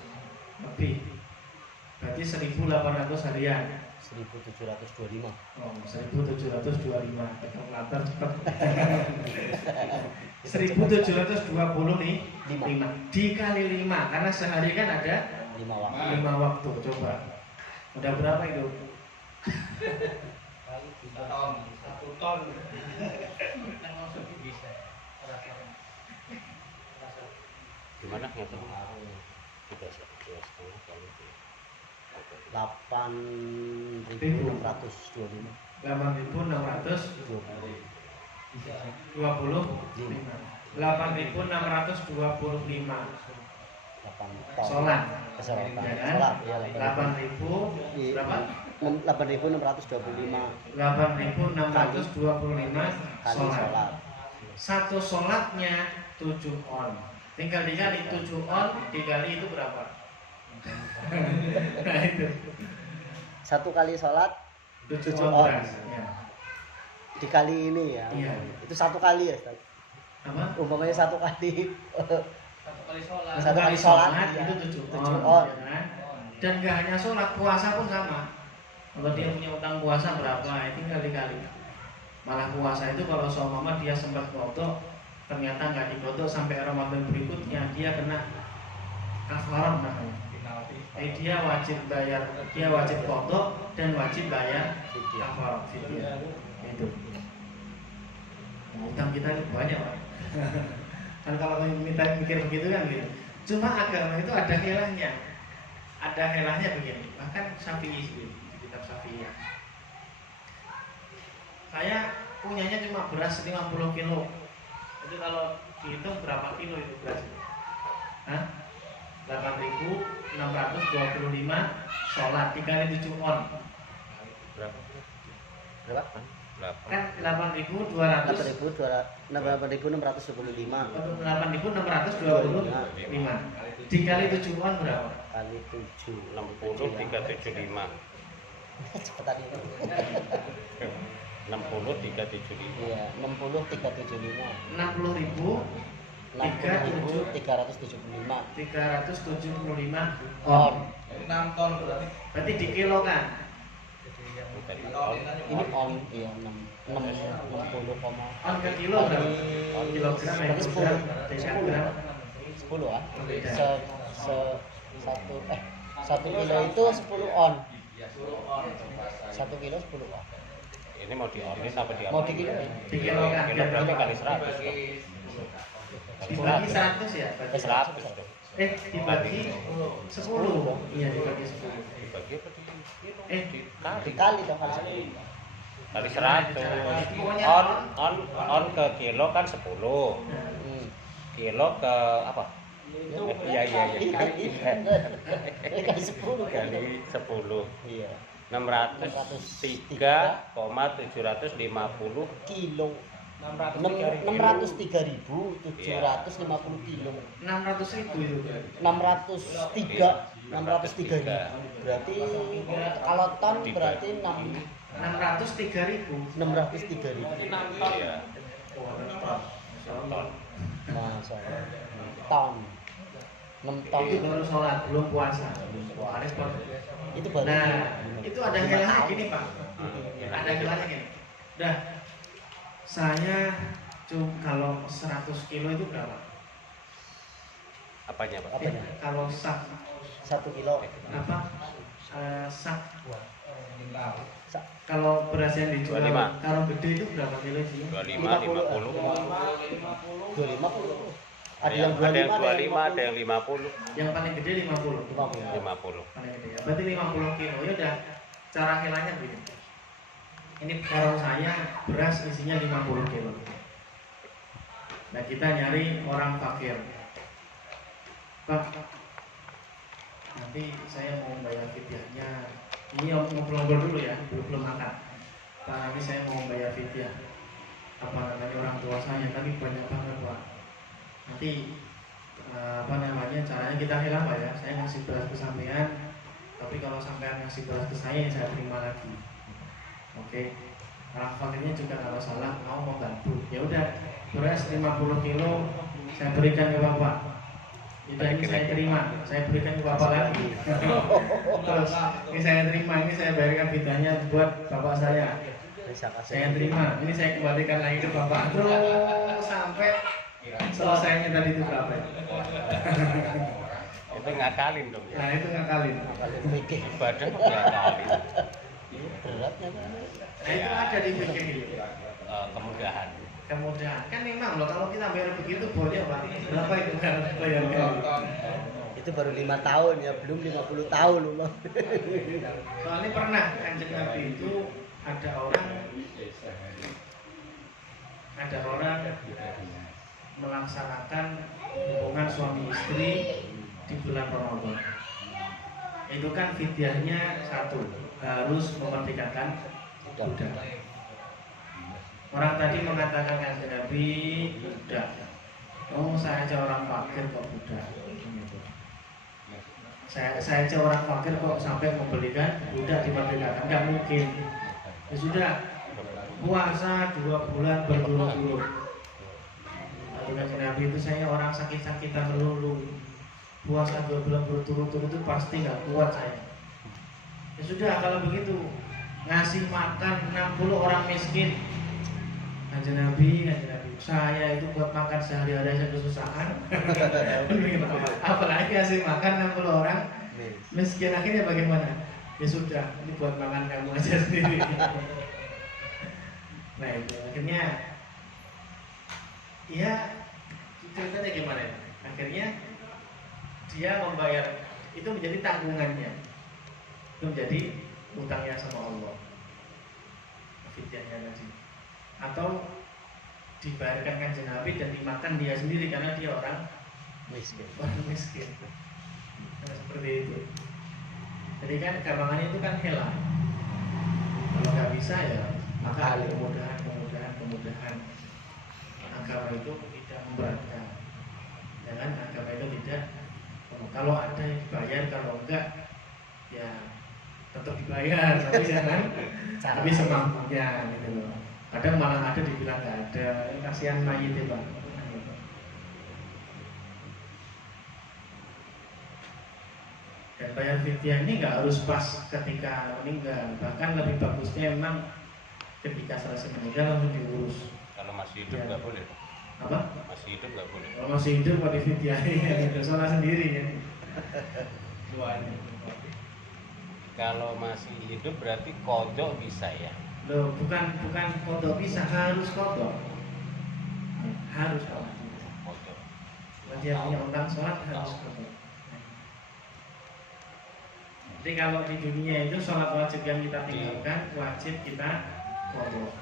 lebih. Berarti 1800 harian. 1725. Oh, 1725. Kalkulator cepat. 1725 dikali 5 karena sehari kan ada 5 waktu. Coba. Udah berapa itu? 1 ton. Gimana ngitung? 8.625. 8.625 sholat ya kan? 8.000 berapa? 8.625 sholat. Satu sholatnya 7 on. Tinggal dikali 7 on dikali itu berapa? Nah itu. Satu kali sholat 7 on. on. Ya. Dikali ini ya. Iya. Itu 1 kali ya, Ustaz? Apa? Umpamanya 1 kali. Satu kali sholat iya. itu 7 7 on. Ya kan? Dan gak hanya sholat, puasa pun sama. Kalau dia punya utang puasa berapa, itu tinggal dikali. Malah puasa itu kalau seumpama dia sempat kodok, ternyata nggak dikodok sampai Ramadan berikutnya, dia kena kafarat namanya. Dia wajib bayar, dia wajib kodok dan wajib bayar kafarat fidyah. Itu. Nah, utang kita itu banyak, Pak. Kan kalau minta mikir begitu kan gitu. Cuma agama itu ada hilangnya. Ada hilangnya begini. Bahkan Syafi'i di kitab Syafi'i. Saya punyanya cuma beras 50 kilo. Itu kalau dihitung berapa kilo itu beras? Hah? 8.625 sholat dikali 7 on. Berapa? Berapa? Kan 8.200 8.625 dikali 7 on berapa? kali 7 60.375. cepetan itu 60.375. iya 60.375 60.000 60.375 on. 6 ton berarti. Berarti di kilo kan? ini on iya 60 On ke kilo berapa? Kilogram ya? berarti 10 gram. 10 ah satu kilo itu 10 on 1 kilo 10 on Ini mau dionin apa di mau di kilo Di kilo kan? Kilo berarti kali 100 dong. Dibagi 100 ya? Kali 100 dong. Dibagi 10. Iya, dibagi 10. Dibagi apa di? Dikali. dikali dong kali 10 Kali 100. On ke kilo kan 10. Kilo ke apa? Iya. kali 10 kan Kali 10. iya 603,750 kilo 603.750 kilo 600.000 itu kan? 603.000 berarti kalau ton berarti 603.000. 603.000 Iya. masa ton 6 ton Itu baru sholat, belum puasa. Wah, repot. itu baru Nah, itu ada 5 hilangnya tahun. gini, Pak. Ada hilangnya gini. Udah, saya kalau 100 kilo itu berapa? Apanya, Pak? Apanya? Kalau sak 1 kilo apa? Sak. Sak. Kalau beras yang dijual 25. karung gede itu berapa kilo sih? 25, 50 50. 50 ada Ada yang yang 25 ada yang 50. Yang paling gede 50. 50. Paling gede ya. Berarti 50 kilo. Ya udah, cara hilangnya begini. Ini karung saya beras isinya 50 kilo. Nah, kita nyari orang fakir. Pak, nanti saya mau bayar fidyahnya. Ini ngobrol dulu ya, belum makan. Pak, nanti saya mau bayar fidyah. Apa namanya orang tua saya, tapi banyak banget, Pak. Nanti caranya kita hilang, Pak ya. Saya ngasih beras ke sampean, tapi kalau sampean ngasih beras ke saya terima lagi. Oke. Orang fakirnya juga kalau salah mau membantu. Ya udah, beras 50 kilo saya berikan ke Bapak. Ini saya terima, saya berikan ke Bapak lagi. Terus ini saya terima, ini saya bayarkan fidyahnya buat Bapak saya. Saya terima, ini saya kembalikan lagi ke Bapak. Terus sampai selesainya tadi itu berapa? Itu ngakalin dong. Nah, itu ngakalin. Ibadah ngakalin. beratnya kan Nah, itu ada di fikih itu. Kemudahan. Kemudian kan memang loh kalau kita bayar begitu boleh Pak. Berapa itu kan bayarnya? itu baru 5 tahun ya belum 50 tahun loh Soalnya pernah Kanjeng Nabi itu ada orang melaksanakan hubungan suami istri di bulan Ramadan. Itu kan fidyahnya 1, harus memerdekakan budak. Orang tadi mengatakan Kanjeng Nabi budak. Oh, saya aja orang fakir kok budak. Saya aja orang fakir kok sampai membelikan budak dimerdekakan, nggak mungkin. Ya sudah, puasa 2 bulan berturut-turut. Kanjeng Nabi itu saya orang sakit-sakitan melulu. Puasa 2 bulan berturut-turut itu pasti nggak kuat saya. Ya sudah, kalau begitu ngasih makan 60 orang miskin Kanjeng Nabi, saya itu buat makan sehari-hari saya kesusahan. Apalagi kasih makan 60 orang miskin, akhirnya bagaimana? Ya sudah, ini buat makan kamu aja sendiri. Nah itu akhirnya ya ceritanya gimana? Akhirnya dia membayar, itu menjadi tanggungannya, itu menjadi utangnya sama Allah, fidyahnya tadi, atau dibayarkan Kanjeng Nabi dan dimakan dia sendiri karena dia orang miskin. Nah, seperti itu. Jadi kan gampangannya itu kan hela. Kalau nggak bisa ya maka ada kemudahan. Agama itu tidak memberatkan. Jangan agama itu tidak. Kalau ada yang dibayar, kalau enggak ya tetap dibayar, tapi jangan tapi semampunya gitu loh. Kadang malah ada dibilang nggak ada, kasihan mayit ya Pak. Dan bayar fidyah ini nggak harus pas ketika meninggal, bahkan lebih bagusnya memang ketika selesai meninggal langsung diurus. Kalau masih hidup nggak boleh. Apa? Masih hidup nggak boleh. Kalau masih hidup mau difidyahin itu salah sendiri ya. Kalau masih hidup berarti kodok bisa ya? Loh, bukan kodok bisa, harus kodok. Harus kodok. Dia punya utang sholat harus kodok. Jadi kalau di dunia itu sholat wajib yang kita tinggalkan wajib kita kodok.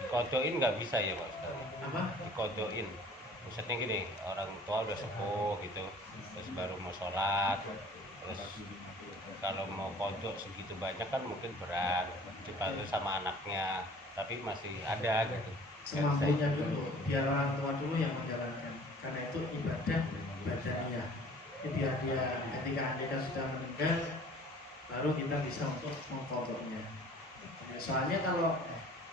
Dikodokin nggak bisa ya Pak Ustaz? Apa? Dikodokin. Maksudnya gini, orang tua udah sepuh gitu, terus baru mau sholat, terus kalau mau kodok segitu banyak kan mungkin berat, dibantu sama anaknya, tapi masih ada gitu. Semampunya dulu, biar orang tua dulu yang menjalankan. Karena itu ibadah badaniyah. Biar dia ketika kita sudah meninggal, baru kita bisa untuk mengkodoknya. Soalnya kalau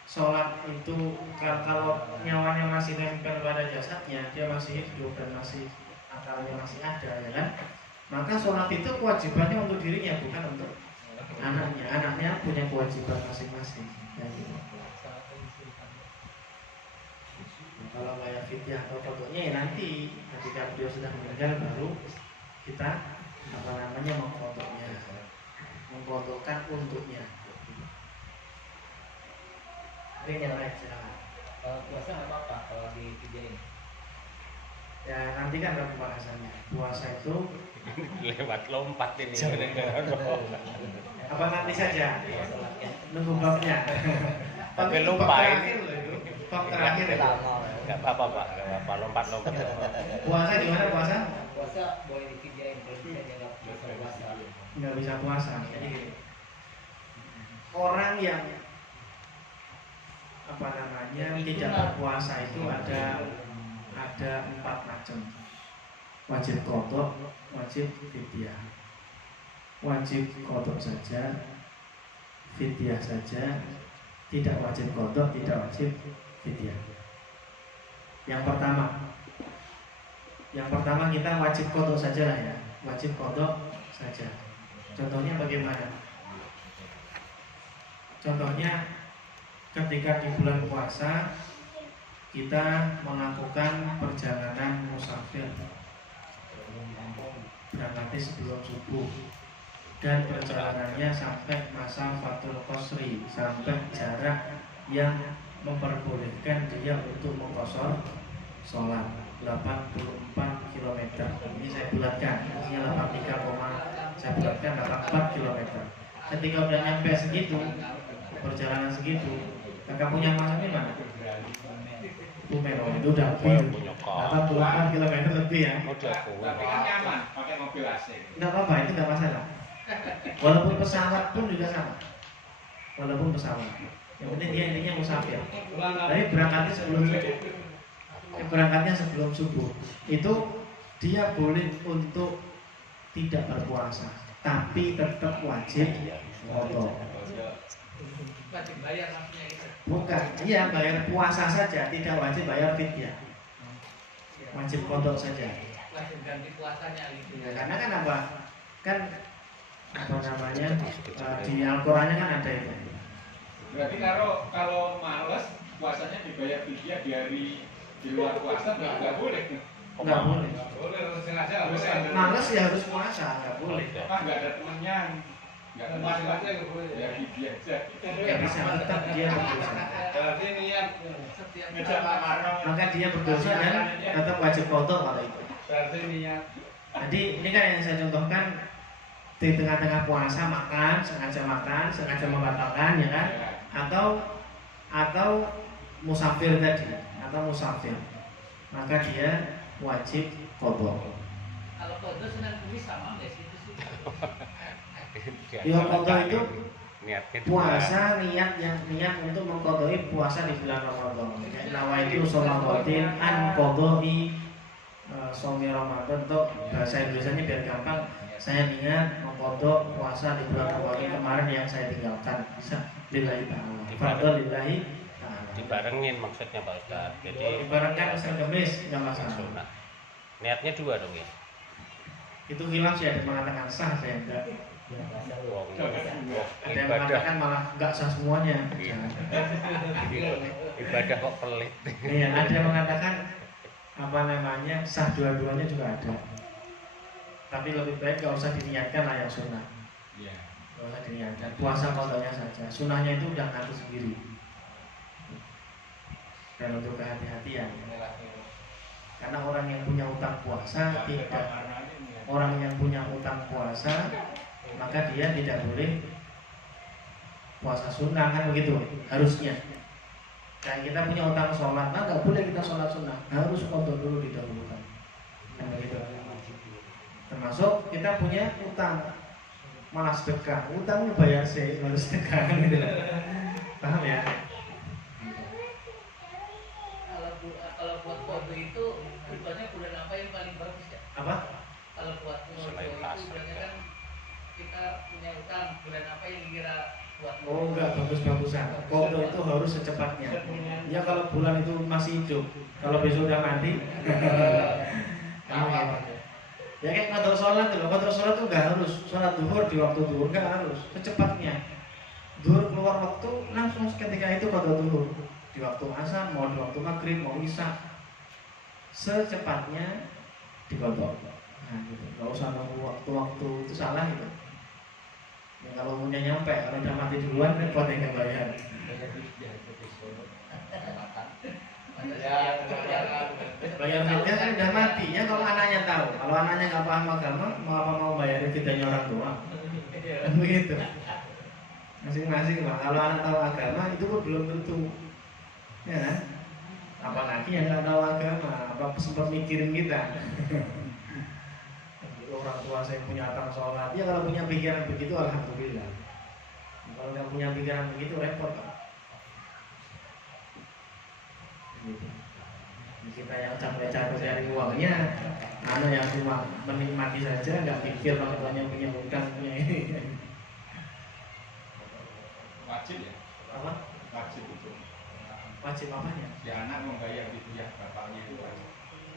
sholat itu kalau nyawanya masih nempel pada jasadnya, dia masih hidup dan masih akalnya masih ada, ya kan? Maka sholat itu kewajibannya untuk dirinya, bukan untuk anaknya. Anaknya punya kewajiban masing-masing. Ya, gitu. Kalau bayar fidyah atau kodoknya ya nanti ketika beliau sudah meninggal baru kita mengkodokkan untuknya. Ini yang lain silakan. Puasa nggak apa-apa kalau dipidyahin. Ya nanti kan ada pembahasannya. Puasa itu Lewat lompat ini. apa nanti saja? Nunggu babnya. Tapi lupa ini. Bab terakhir ya. Nggak apa-apa Pak, nggak apa-apa, lompat-lompat. Puasa gimana puasa? Puasa boleh dipidyahin, terus dia nggak bisa puasa. Nggak bisa puasa. Jadi gini, orang yang tidak berpuasa itu ada 4 macam. Wajib qadha, wajib fidyah. Wajib qadha saja, fidyah saja, tidak wajib qadha, tidak wajib fidyah. Yang pertama kita wajib qadha saja lah ya, wajib qadha saja. Contohnya bagaimana? Contohnya ketika di bulan puasa kita melakukan perjalanan musafir, berangkatnya sebelum subuh dan perjalanannya sampai masa Fathul Qasri, sampai jarak yang memperbolehkan dia untuk mengqashar sholat 84 km. Ini saya bulatkan, artinya 83, saya bulatkan 84 km. Ketika udah nyampe segitu, perjalanan segitu, kakak punya macam ini mana? Bumero itu udah lebih 84 km lebih ya. Tapi kan nyaman pakai mobil AC. Enggak apa-apa, itu enggak masalah. Walaupun pesawat pun juga sama. Walaupun pesawat. Yang penting dia intinya musafir. Tapi berangkatnya sebelum subuh. Itu dia boleh untuk tidak berpuasa, tapi tetap wajib qadha. Wajib bayar maksudnya itu. Bukan, iya bayar puasa saja, tidak wajib bayar fidyah. Wajib qadha saja. Wajib ganti puasanya gitu. Ya, karena kan apa? Kan apa namanya? Di Al-Qur'annya kan ada itu. Berarti kalau males puasanya dibayar fidyah di hari di luar puasa nggak boleh. Nggak boleh. Nggak boleh, harus sengaja harus ada. Males ya harus puasa, nggak boleh. Ah, nggak ada temennya, nggak teman aja nggak boleh. Ya fidyah aja. Nggak bisa, tetap dia berdosa. Berarti niat Setiap ngejak marah. Maka dia berdosa dan tetap wajib qadha kalau itu. Berarti niat. Jadi ini kan yang saya contohkan di tengah-tengah puasa makan, sengaja membatalkan ya kan? Atau musafir tadi, maka dia wajib qadha. kalau kode Senin Kamis sama nggak sih itu sih? Ya qadha itu niatnya puasa niat untuk mengqadai puasa di bulan Ramadan. Nawaitu sholawati an qadai shaumi Ramadan. Untuk bahasa Indonesianya biar gampang, saya niat mengqadha puasa di bulan Ramadan kemarin yang saya tinggalkan. Bisa lillahi ta'ala. Fardhu lillahi ta'ala. dibarengin maksudnya Pak Ustadz. Jadi Ibaratkan Senin Kamis enggak masalah. sunnah. Niatnya 2 dong ya. Itu hilang sih, ada yang mengatakan sah, saya enggak. Wong Ada yang ibadah mengatakan malah enggak sah semuanya. ibadah kok pelit. Iya, ada yang mengatakan sah dua-duanya juga ada. Tapi lebih baik gak usah diniatkan lah yang sunnah. Iya. Gak usah diniatkan. Puasa qadanya saja. Sunnahnya itu udah ngatur sendiri. Dan untuk kehati-hatian. Karena orang yang punya utang puasa tidak. Orang yang punya utang puasa maka dia tidak boleh puasa sunnah kan begitu harusnya. Kayak kita punya utang sholat, nah nggak boleh kita sholat sunnah, harus qadha dulu didahulukan. Kan begitu. Termasuk kita punya utang malah sedekah, utangnya bayar sih harus sedekah gitu. Paham ya? Kalau buat kode itu rupanya bulan apa yang paling bagus ya? Apa? Kalau buat kode Selain itu pasar. berarti kan kita punya utang bulan apa yang kira buat Oh enggak, bagus-bagusan. Qadha itu harus secepatnya. Ya kalau bulan itu masih hidup, kalau besok udah mati. Ya kayak qadha sholat loh, qadha sholat tuh enggak harus sholat duhur di waktu duhur, enggak harus, secepatnya. Duhur keluar waktu, langsung ketika itu qadha duhur. Di waktu asar, mau di waktu maghrib, mau isya, secepatnya diqadha. Nah gitu, enggak usah nunggu waktu-waktu itu salah itu. Ya, kalau punya nyampe, kalau udah mati duluan repot yang nggak bayar. Bayar fidyah kan udah mati ya kalau anaknya tahu. Kalau anaknya nggak paham agama, mau bayarin fidyahnya orang tua? Kan begitu. Masing-masing lah. Kalau anak tahu agama itu pun belum tentu, ya kan? Apalagi yang nggak tahu agama, apa sempat mikirin kita. Orang tua saya punya utang sholat, ya kalau punya pikiran begitu alhamdulillah. Kalau nggak punya pikiran begitu repot Pak. Gitu. Kita yang capek-capek dari uangnya, anak yang cuma menikmati saja, nggak pikir orang tuanya punya utang punya ini. Wajib ya? Apa? Wajib itu. Wajib apanya? Si anak membayar fidyah bapaknya itu wajib.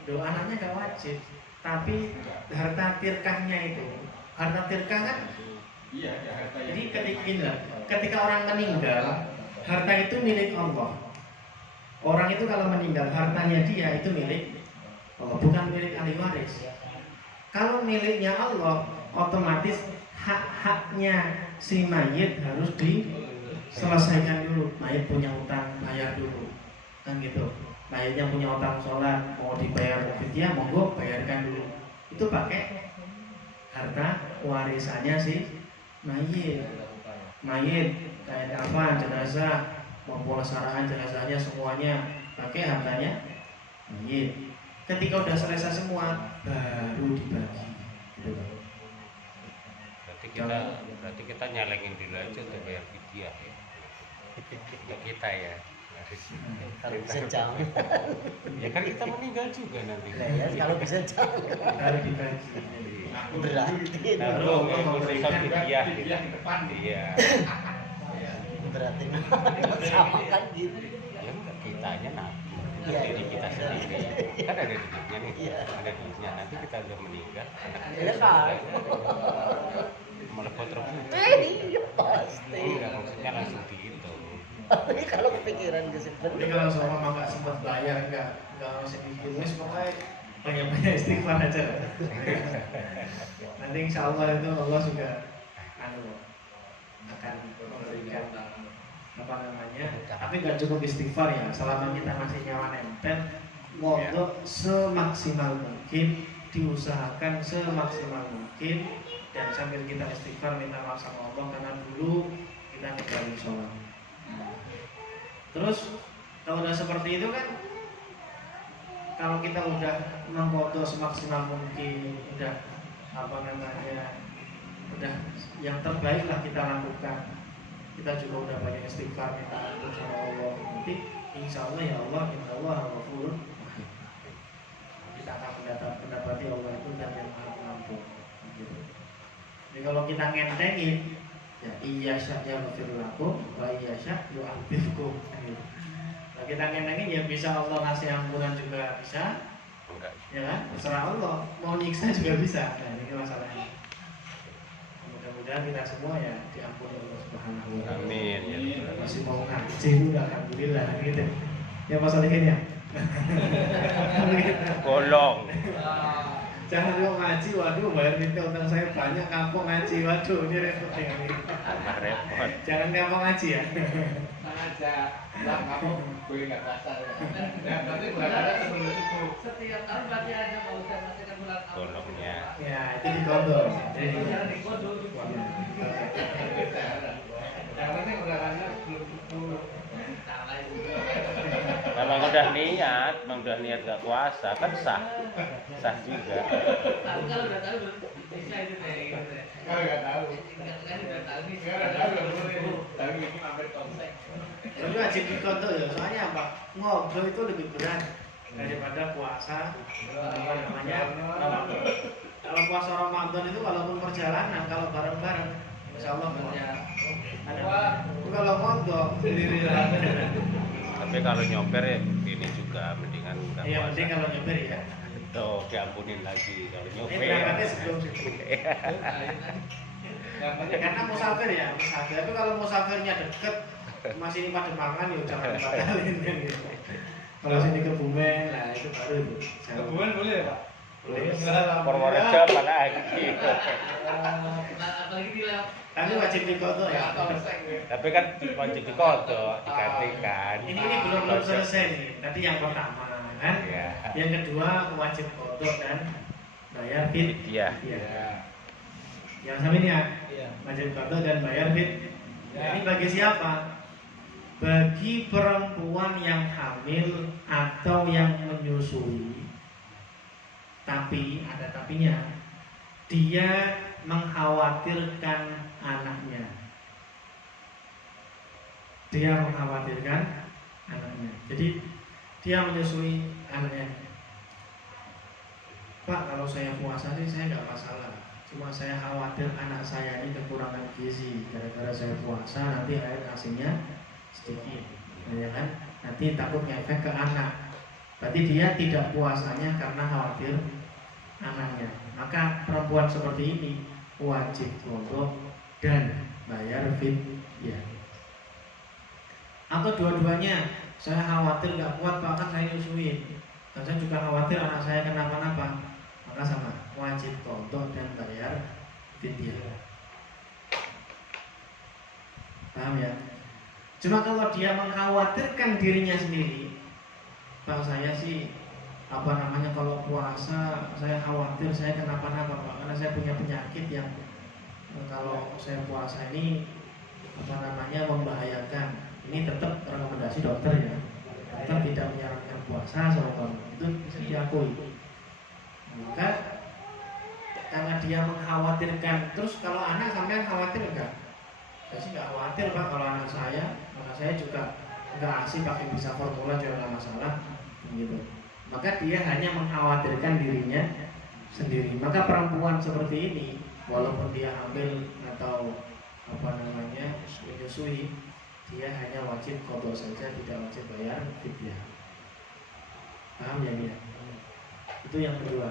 Doa anaknya nggak wajib, tapi harta tirkahnya itu, harta tirkah kan? Iya, ya harta yang Jadi ketika orang meninggal, harta itu milik Allah. Orang itu kalau meninggal, hartanya dia itu milik Allah, bukan milik ahli waris. Kalau miliknya Allah, otomatis hak-haknya si mayit harus diselesaikan dulu. Mayit punya utang, bayar dulu, kan gitu. Mayitnya punya utang sholat, mau dibayar fidyah, monggo bayarkan dulu. Itu pakai harta warisannya si mayit. Mayit kayak apa, jenazah, pemulasaraan jenazahnya semuanya pakai hartanya mayit. Ketika udah selesai semua, baru dibagi. Gitu. Berarti kita nyalengin dulu aja untuk bayar fidyah ya. Untuk kita ya. Kalau bisa jangan. Ya kan kita meninggal juga nanti. Nah, ya, kalau bisa jangan. Harus dibagi. Berarti Nah, Kalau lu memberikan fidyah gitu. fidyah di depan. Iya. berarti sama kan gitu. Ya enggak, kitanya nanti. Iya. Diri kita sendiri. Kan ada duitnya nih. Iya. Ada duitnya. Nanti kita udah meninggal. Anak Iya kan? melepot rebut. Iya pasti. Enggak, maksudnya langsung dihitung. Tapi kalau kepikiran ke situ. Jadi kalau sama nggak sempat bayar, nggak usah dikirim, pokoknya banyak-banyak istighfar aja. Nanti insya Allah itu Allah juga akan memberikan apa namanya. Tapi nggak cukup istighfar ya. Selama kita masih nyawa nempel, untuk semaksimal mungkin diusahakan semaksimal mungkin dan sambil kita istighfar minta maaf sama Allah karena dulu kita ninggalin sholat. Terus kalau udah seperti itu kan, kalau kita udah mengkodok semaksimal mungkin, udah apa namanya, udah yang terbaik lah kita lakukan. Kita juga udah banyak istighfar minta ampun sama Allah. Nanti insya Allah ya Allah, insya Allah Ghafurur Rahim. Kita akan mendapati Allah itu dan yang maha pengampun. Gitu. Jadi kalau kita ngentengin, ya iya syaknya ghafirlakum wa iya syak yu'adzibkum. Nah, kita ngentengin ya bisa Allah ngasih ampunan juga bisa. Ya kan? Terserah Allah, mau nyiksa juga bisa. Nah, ini masalahnya. Mudah-mudahan kita semua ya diampuni Allah Subhanahu wa taala. Amin. Masih mau ngaji udah alhamdulillah gitu. Ya Mas Alihin ya. Bolong. Jangan mau ngaji, waduh bayar minta utang saya banyak, kampung ngaji, waduh ini repot ya. Tambah repot. Jangan kampung ngaji ya. aja lah kamu gue nggak kasar ya berarti bulanan sebelum cukup Setiap tahun berarti ada mau saya masukkan bulan awal. Bolongnya. Ya itu dikodok. Jangan dikodok. yang penting bulanannya belum cukup. Salah itu. Kalau memang udah niat gak puasa kan sah juga. Tapi kalau udah tahu bisa itu kayak gitu deh. Kalau nggak tahu Kan udah tahu nih. nggak tahu nggak boleh tapi ini mampir konsep. Tapi wajib dikodok ya, soalnya apa? Ngobrol itu lebih berat daripada puasa apa namanya Ramadan. Kalau puasa Ramadan itu walaupun perjalanan, kalau bareng-bareng insya Allah ada. Tapi kalau ngobrol sendiri Tapi kalau nyoper ya ini juga mendingan nggak ya puasa. penting kalau nyobain ya. Tuh diampunin lagi kalau Ini nyoper. berangkatnya sebelum situ. Karena musafir ya, musafir. Tapi kalau musafirnya deket, masih di Pademangan ya jangan dibatalin kan gitu. Kalau sini ke Bumen, nah itu baru itu. Kebumen boleh ya Pak? Boleh. Purworejo apalagi. Apalagi di lewat. Tapi wajib dikodok ya. Tapi kan wajib dikodok, digantikan. Ini belum selesai nih. Tadi yang pertama kan. Iya. Yang kedua wajib kodok dan bayar fit. Iya. Iya. Yang sama ini ya. Wajib kodok dan bayar fit. Nah, ini bagi siapa? Bagi perempuan yang hamil atau yang menyusui. Tapi ada tapinya. Dia mengkhawatirkan anaknya. Dia mengkhawatirkan anaknya. Jadi dia menyusui anaknya. Pak, kalau saya puasa sih saya nggak masalah. Cuma saya khawatir anak saya ini kekurangan gizi. Gara-gara saya puasa nanti air asinnya sedikit, ya kan? Nanti takut ngefek ke anak. Berarti dia tidak puasanya karena khawatir anaknya. Maka perempuan seperti ini wajib qadha dan bayar fidyah. Atau dua-duanya, saya khawatir nggak kuat Pak, kan saya nyusuin, dan saya juga khawatir anak saya kenapa-napa. Maka sama, wajib qadha dan bayar fidyah. Paham ya? Cuma kalau dia mengkhawatirkan dirinya sendiri, Pak saya sih apa namanya kalau puasa saya khawatir saya kenapa-napa Pak, karena saya punya penyakit yang kalau saya puasa ini apa namanya membahayakan. Ini tetap rekomendasi dokter ya, dokter tidak menyarankan puasa soal itu bisa diakui. Maka karena dia mengkhawatirkan, terus kalau anak sampean khawatir enggak? Saya sih nggak khawatir Pak kalau anak saya, maka saya juga nggak asik pakai bisa formula juga nggak masalah, gitu. Maka dia hanya mengkhawatirkan dirinya sendiri. Maka perempuan seperti ini, walaupun dia hamil atau apa namanya menyusui, dia hanya wajib qadha saja, tidak wajib bayar fidyah. Paham ya dia? Itu yang kedua.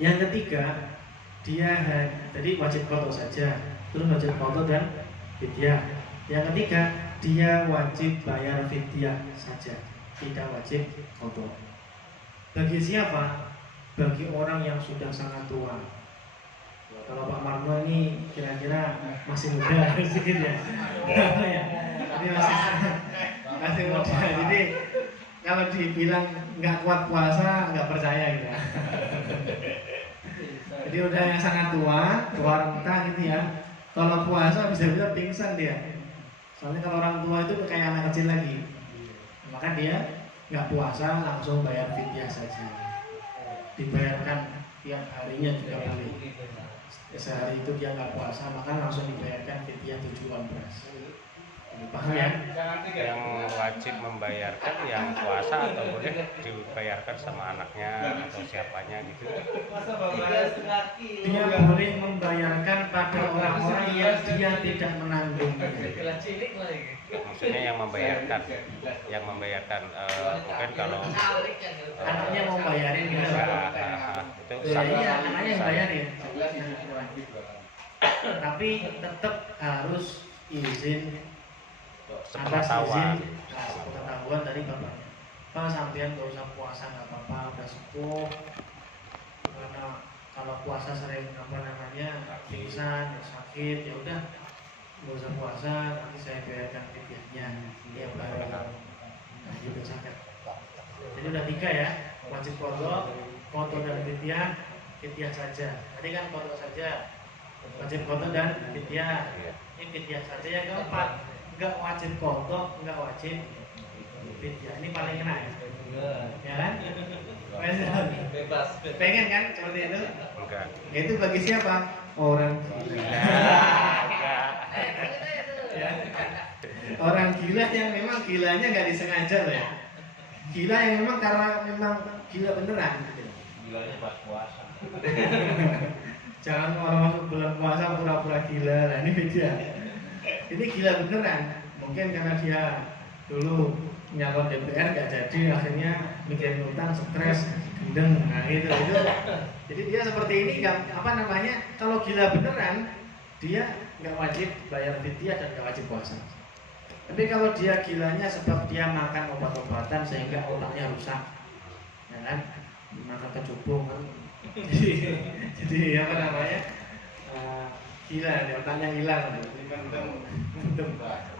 Yang ketiga, dia tadi wajib qadha saja, terus wajib qadha dan fidyah. Yang ketiga, dia wajib bayar fidyah saja, tidak wajib qadha. Bagi siapa? Bagi orang yang sudah sangat tua. Kalau Pak Marno ini kira-kira masih muda sedikit ya. Ya. Ini masih muda. Jadi kalau dibilang nggak kuat puasa nggak percaya gitu ya. Jadi udah yang sangat tua renta gitu ya. Kalau puasa bisa-bisa pingsan dia. Soalnya kalau orang tua itu kayak anak kecil lagi. Maka dia nggak puasa langsung bayar fidyah saja. Dibayarkan tiap harinya juga boleh. Sehari itu dia nggak puasa maka langsung dibayarkan fidyah 7 on beras. Paham ya? Yang wajib membayarkan yang puasa atau boleh dibayarkan sama anaknya atau siapanya gitu. Dia boleh membayarkan pada orang-orang yang dia tidak menanggung. Maksudnya yang membayarkan mungkin kalau Anaknya mau bayarin gitu. itu Iya, anaknya yang bayarin. Tapi tetap harus izin atas izin pengetahuan dari bapaknya. Pak sampean gak usah puasa nggak apa-apa, udah sepuh. Karena kalau puasa sering pingsan, sakit, ya udah nggak usah puasa, nanti saya bayarkan fidyahnya tiap hari. Nah, gitu sakit. Jadi udah 3 ya, wajib qadha dan fidyah saja. Tadi kan qadha saja, wajib qadha dan fidyah. Ini fidyah saja. Yang keempat, nggak wajib qadha, nggak wajib fidyah. Ini paling kena ya kan? Bebas. Pengen kan seperti itu? enggak. Itu bagi siapa? Orang gila. Ya. Orang gila yang memang gilanya nggak disengaja loh ya. Gila yang memang karena memang gila beneran. Gilanya pas puasa. Jangan kalau masuk bulan puasa pura-pura gila. Nah ini beda. Ini gila beneran. Mungkin karena dia dulu nyalon DPR gak jadi, akhirnya mikirin utang, stres, gendeng. Nah gitu. Jadi dia seperti ini kalau gila beneran dia nggak wajib bayar fidyah dan nggak wajib puasa. Tapi kalau dia gilanya sebab dia makan obat-obatan sehingga otaknya rusak, ya kan, makan kecubung kan, jadi gila, dia otaknya hilang.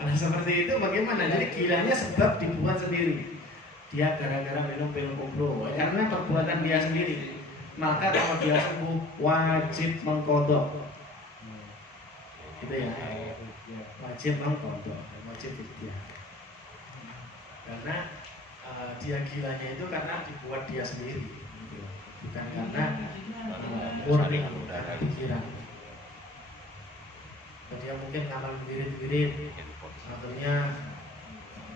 Nah seperti itu bagaimana? Jadi gilanya sebab dibuat sendiri. Dia gara-gara minum pil koplo, karena perbuatan dia sendiri. Maka kalau dia sembuh wajib mengqadha. Gitu ya. Wajib mengqadha, wajib fidyah. Karena dia gilanya itu karena dibuat dia sendiri, bukan karena murni karena pikiran. Dia mungkin ngamal wirid-wirid, akhirnya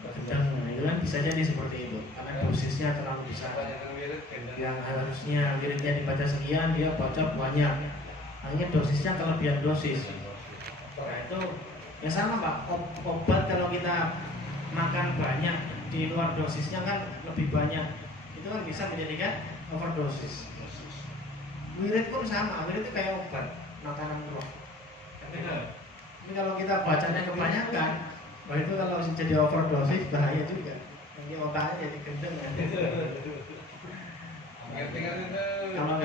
gendeng. Nah, itu kan bisa jadi seperti itu karena dosisnya terlalu besar. Yang harusnya wiridnya dibaca sekian, dia baca banyak. Akhirnya dosisnya kelebihan dosis. Nah itu ya sama Pak, obat kalau kita makan banyak di luar dosisnya kan lebih banyak, itu kan bisa menjadikan overdosis. Wirid pun sama, wirid itu kayak obat, makanan roh. Tapi kalau kita bacanya kebanyakan, itu kalau jadi overdosis bahaya juga. Ini otaknya jadi gendeng. Kalau